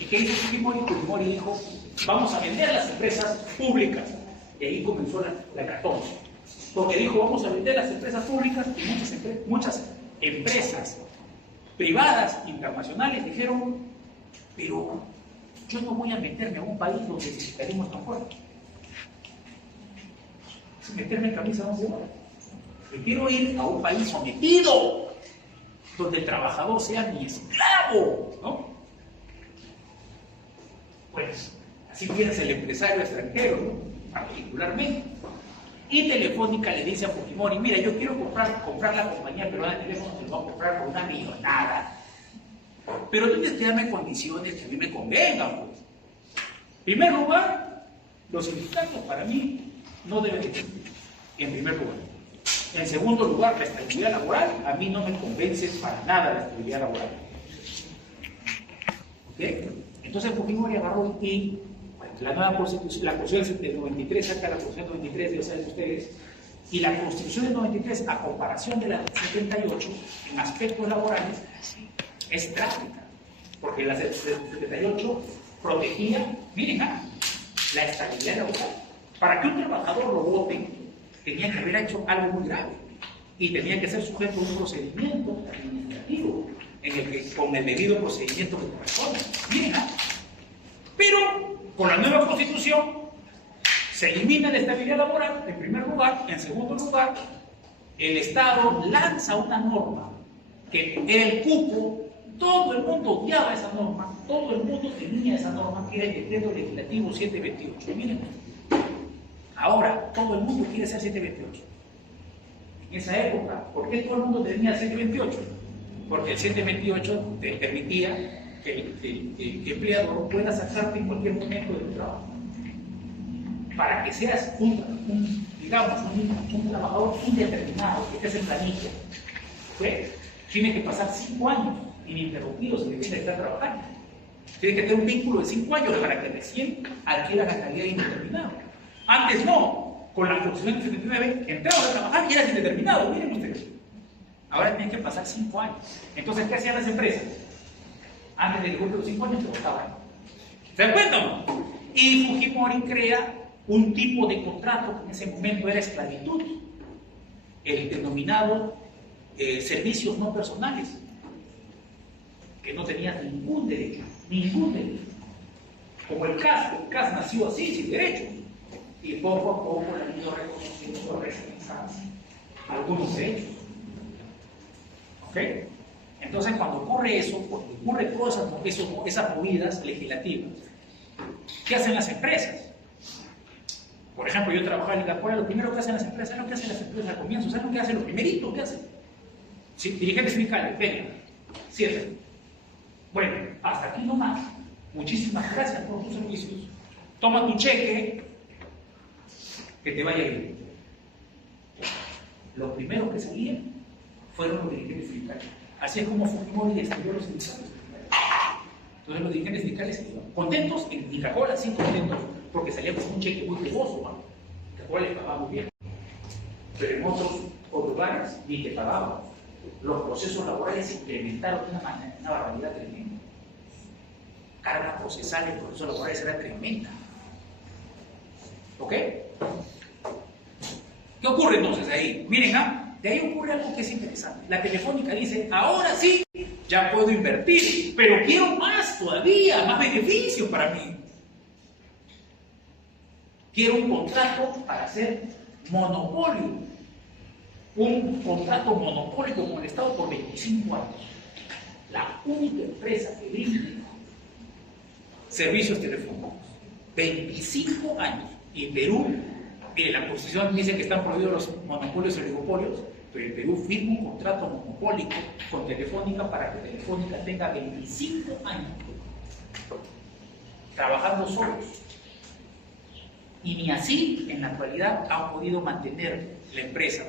¿Y qué hizo Fujimori? Fujimori dijo, vamos a vender las empresas públicas. Y ahí comenzó la hecatombe. Porque dijo, vamos a vender las empresas públicas y muchas empresas privadas internacionales dijeron, pero yo no voy a meterme a un país donde el sindicalismo es tan fuerte. Sin meterme en camisa no se va. Yo quiero ir a un país sometido, donde el trabajador sea mi esclavo, ¿no? Pues, así piensa el empresario extranjero, ¿no? Particularmente. Y Telefónica le dice a Fujimori, mira, yo quiero comprar la compañía peruana de teléfonos, te voy a comprar por una millonada. Pero tienes que darme condiciones que a mí me convengan, pues. En primer lugar, los sindicatos para mí no deben existir, en primer lugar. En segundo lugar, la estabilidad laboral, a mí no me convence para nada la estabilidad laboral. ¿Ok? Entonces Fujimori agarró y la nueva constitución, la constitución del 93, saca la constitución del 93, ya saben ustedes, y la constitución del 93, a comparación de la del 78, en aspectos laborales, es drástica, porque la del 78 protegía, miren, la estabilidad laboral. Para que un trabajador lo voten, tenía que haber hecho algo muy grave y tenía que ser sujeto a un procedimiento administrativo en el que, con el debido procedimiento que corresponde. Miren, pero con la nueva constitución se elimina la estabilidad laboral, en primer lugar. En segundo lugar, el Estado lanza una norma que era el cupo. Todo el mundo odiaba esa norma, todo el mundo tenía esa norma, que era el decreto legislativo 728. Miren, ahora todo el mundo quiere ser 728. En esa época, ¿por qué todo el mundo tenía 728? Porque el 728 te permitía el empleador pueda sacarte en cualquier momento del trabajo. Para que seas un trabajador indeterminado, que estés en planilla, ¿sí? Tiene que pasar 5 años ininterrumpidos en que tienes que estar trabajando. Tiene que tener un vínculo de 5 años para que recién adquiera la calidad indeterminada. Antes no, con la Constitución del 79 entrabas a trabajar y eras indeterminado, miren ustedes. Ahora tienen que pasar 5 años. Entonces, ¿qué hacían las empresas? Antes de que cumplan los 5 años te votaban. ¿Se dan cuenta o no? Y Fujimori crea un tipo de contrato que en ese momento era esclavitud, el denominado servicios no personales, que no tenía ningún derecho, como el CAS nació así, sin derechos, y poco a poco le han ido reconociendo algunos derechos. ¿Ok? Entonces, cuando ocurre eso, cuando ocurre todas esas movidas legislativas, ¿qué hacen las empresas? Por ejemplo, yo trabajaba en Ligapola, lo primero que hacen las empresas, ¿saben lo que hacen las empresas al comienzo? ¿Saben lo que hacen? Lo primerito que hacen. ¿Sí? Dirigentes sindicales, vengan, cierren. Bueno, hasta aquí nomás. Muchísimas gracias por tus servicios. Toma tu cheque, que te vaya bien. Los primeros que salían fueron los dirigentes sindicales. Así es como Fujimori destruyó los sindicatos. Entonces los dirigentes sindicales se iban contentos, en Ligapola sí contentos, porque salían con un cheque muy jugoso, ¿no? Ligapola les pagaba muy bien. Pero en otros lugares ni te pagaban. Los procesos laborales se implementaron de una barbaridad tremenda. Carga procesal en procesos laborales era tremenda. ¿Ok? ¿Qué ocurre entonces ahí? Miren, de ahí ocurre algo que es interesante. La Telefónica dice, ahora sí, ya puedo invertir, pero quiero más todavía, más beneficios para mí. Quiero un contrato para hacer monopolio. Un contrato monopólico con el Estado por 25 años. La única empresa que vende servicios telefónicos. 25 años. Y en Perú, mire, la Constitución dice que están prohibidos los monopolios y oligopolios, pero en Perú firma un contrato monopólico con Telefónica para que Telefónica tenga 25 años trabajando solos. Y ni así, en la actualidad, han podido mantener la empresa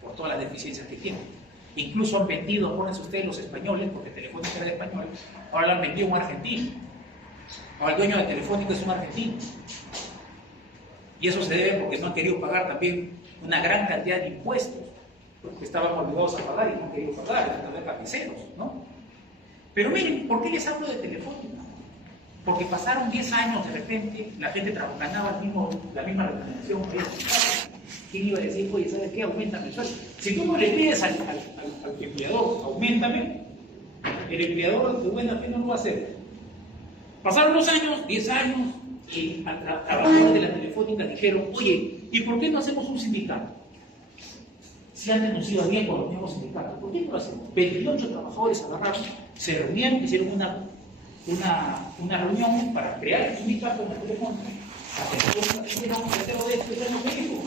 por todas las deficiencias que tiene. Incluso han vendido, acuérdense ustedes, los españoles, porque Telefónica era de español, ahora lo han vendido a un argentino. Ahora el dueño de Telefónica es un argentino. Y eso se debe porque no han querido pagar también una gran cantidad de impuestos que estaban obligados a pagar y no han querido pagar, también tapiceros, ¿no? Pero miren, ¿por qué les hablo de Telefónica? Porque pasaron 10 años, de repente, la gente ganaba la misma remuneración. ¿Quién iba a decir, oye, ¿sabes qué? Auméntame el sueldo. Si tú no le pides al empleador, auméntame, el empleador de buena fe no lo va a hacer. Pasaron los años, 10 años, y a trabajadores de la Telefónica dijeron, oye, ¿y por qué no hacemos un sindicato? Si antes nos iba bien con los mismos sindicatos, ¿por qué no lo hacemos? 28 trabajadores agarraron, se reunieron, hicieron una reunión para crear un sindicato en la Telefónica. La Telefónica dijeron, hacemos de esto, eso es lo mismo.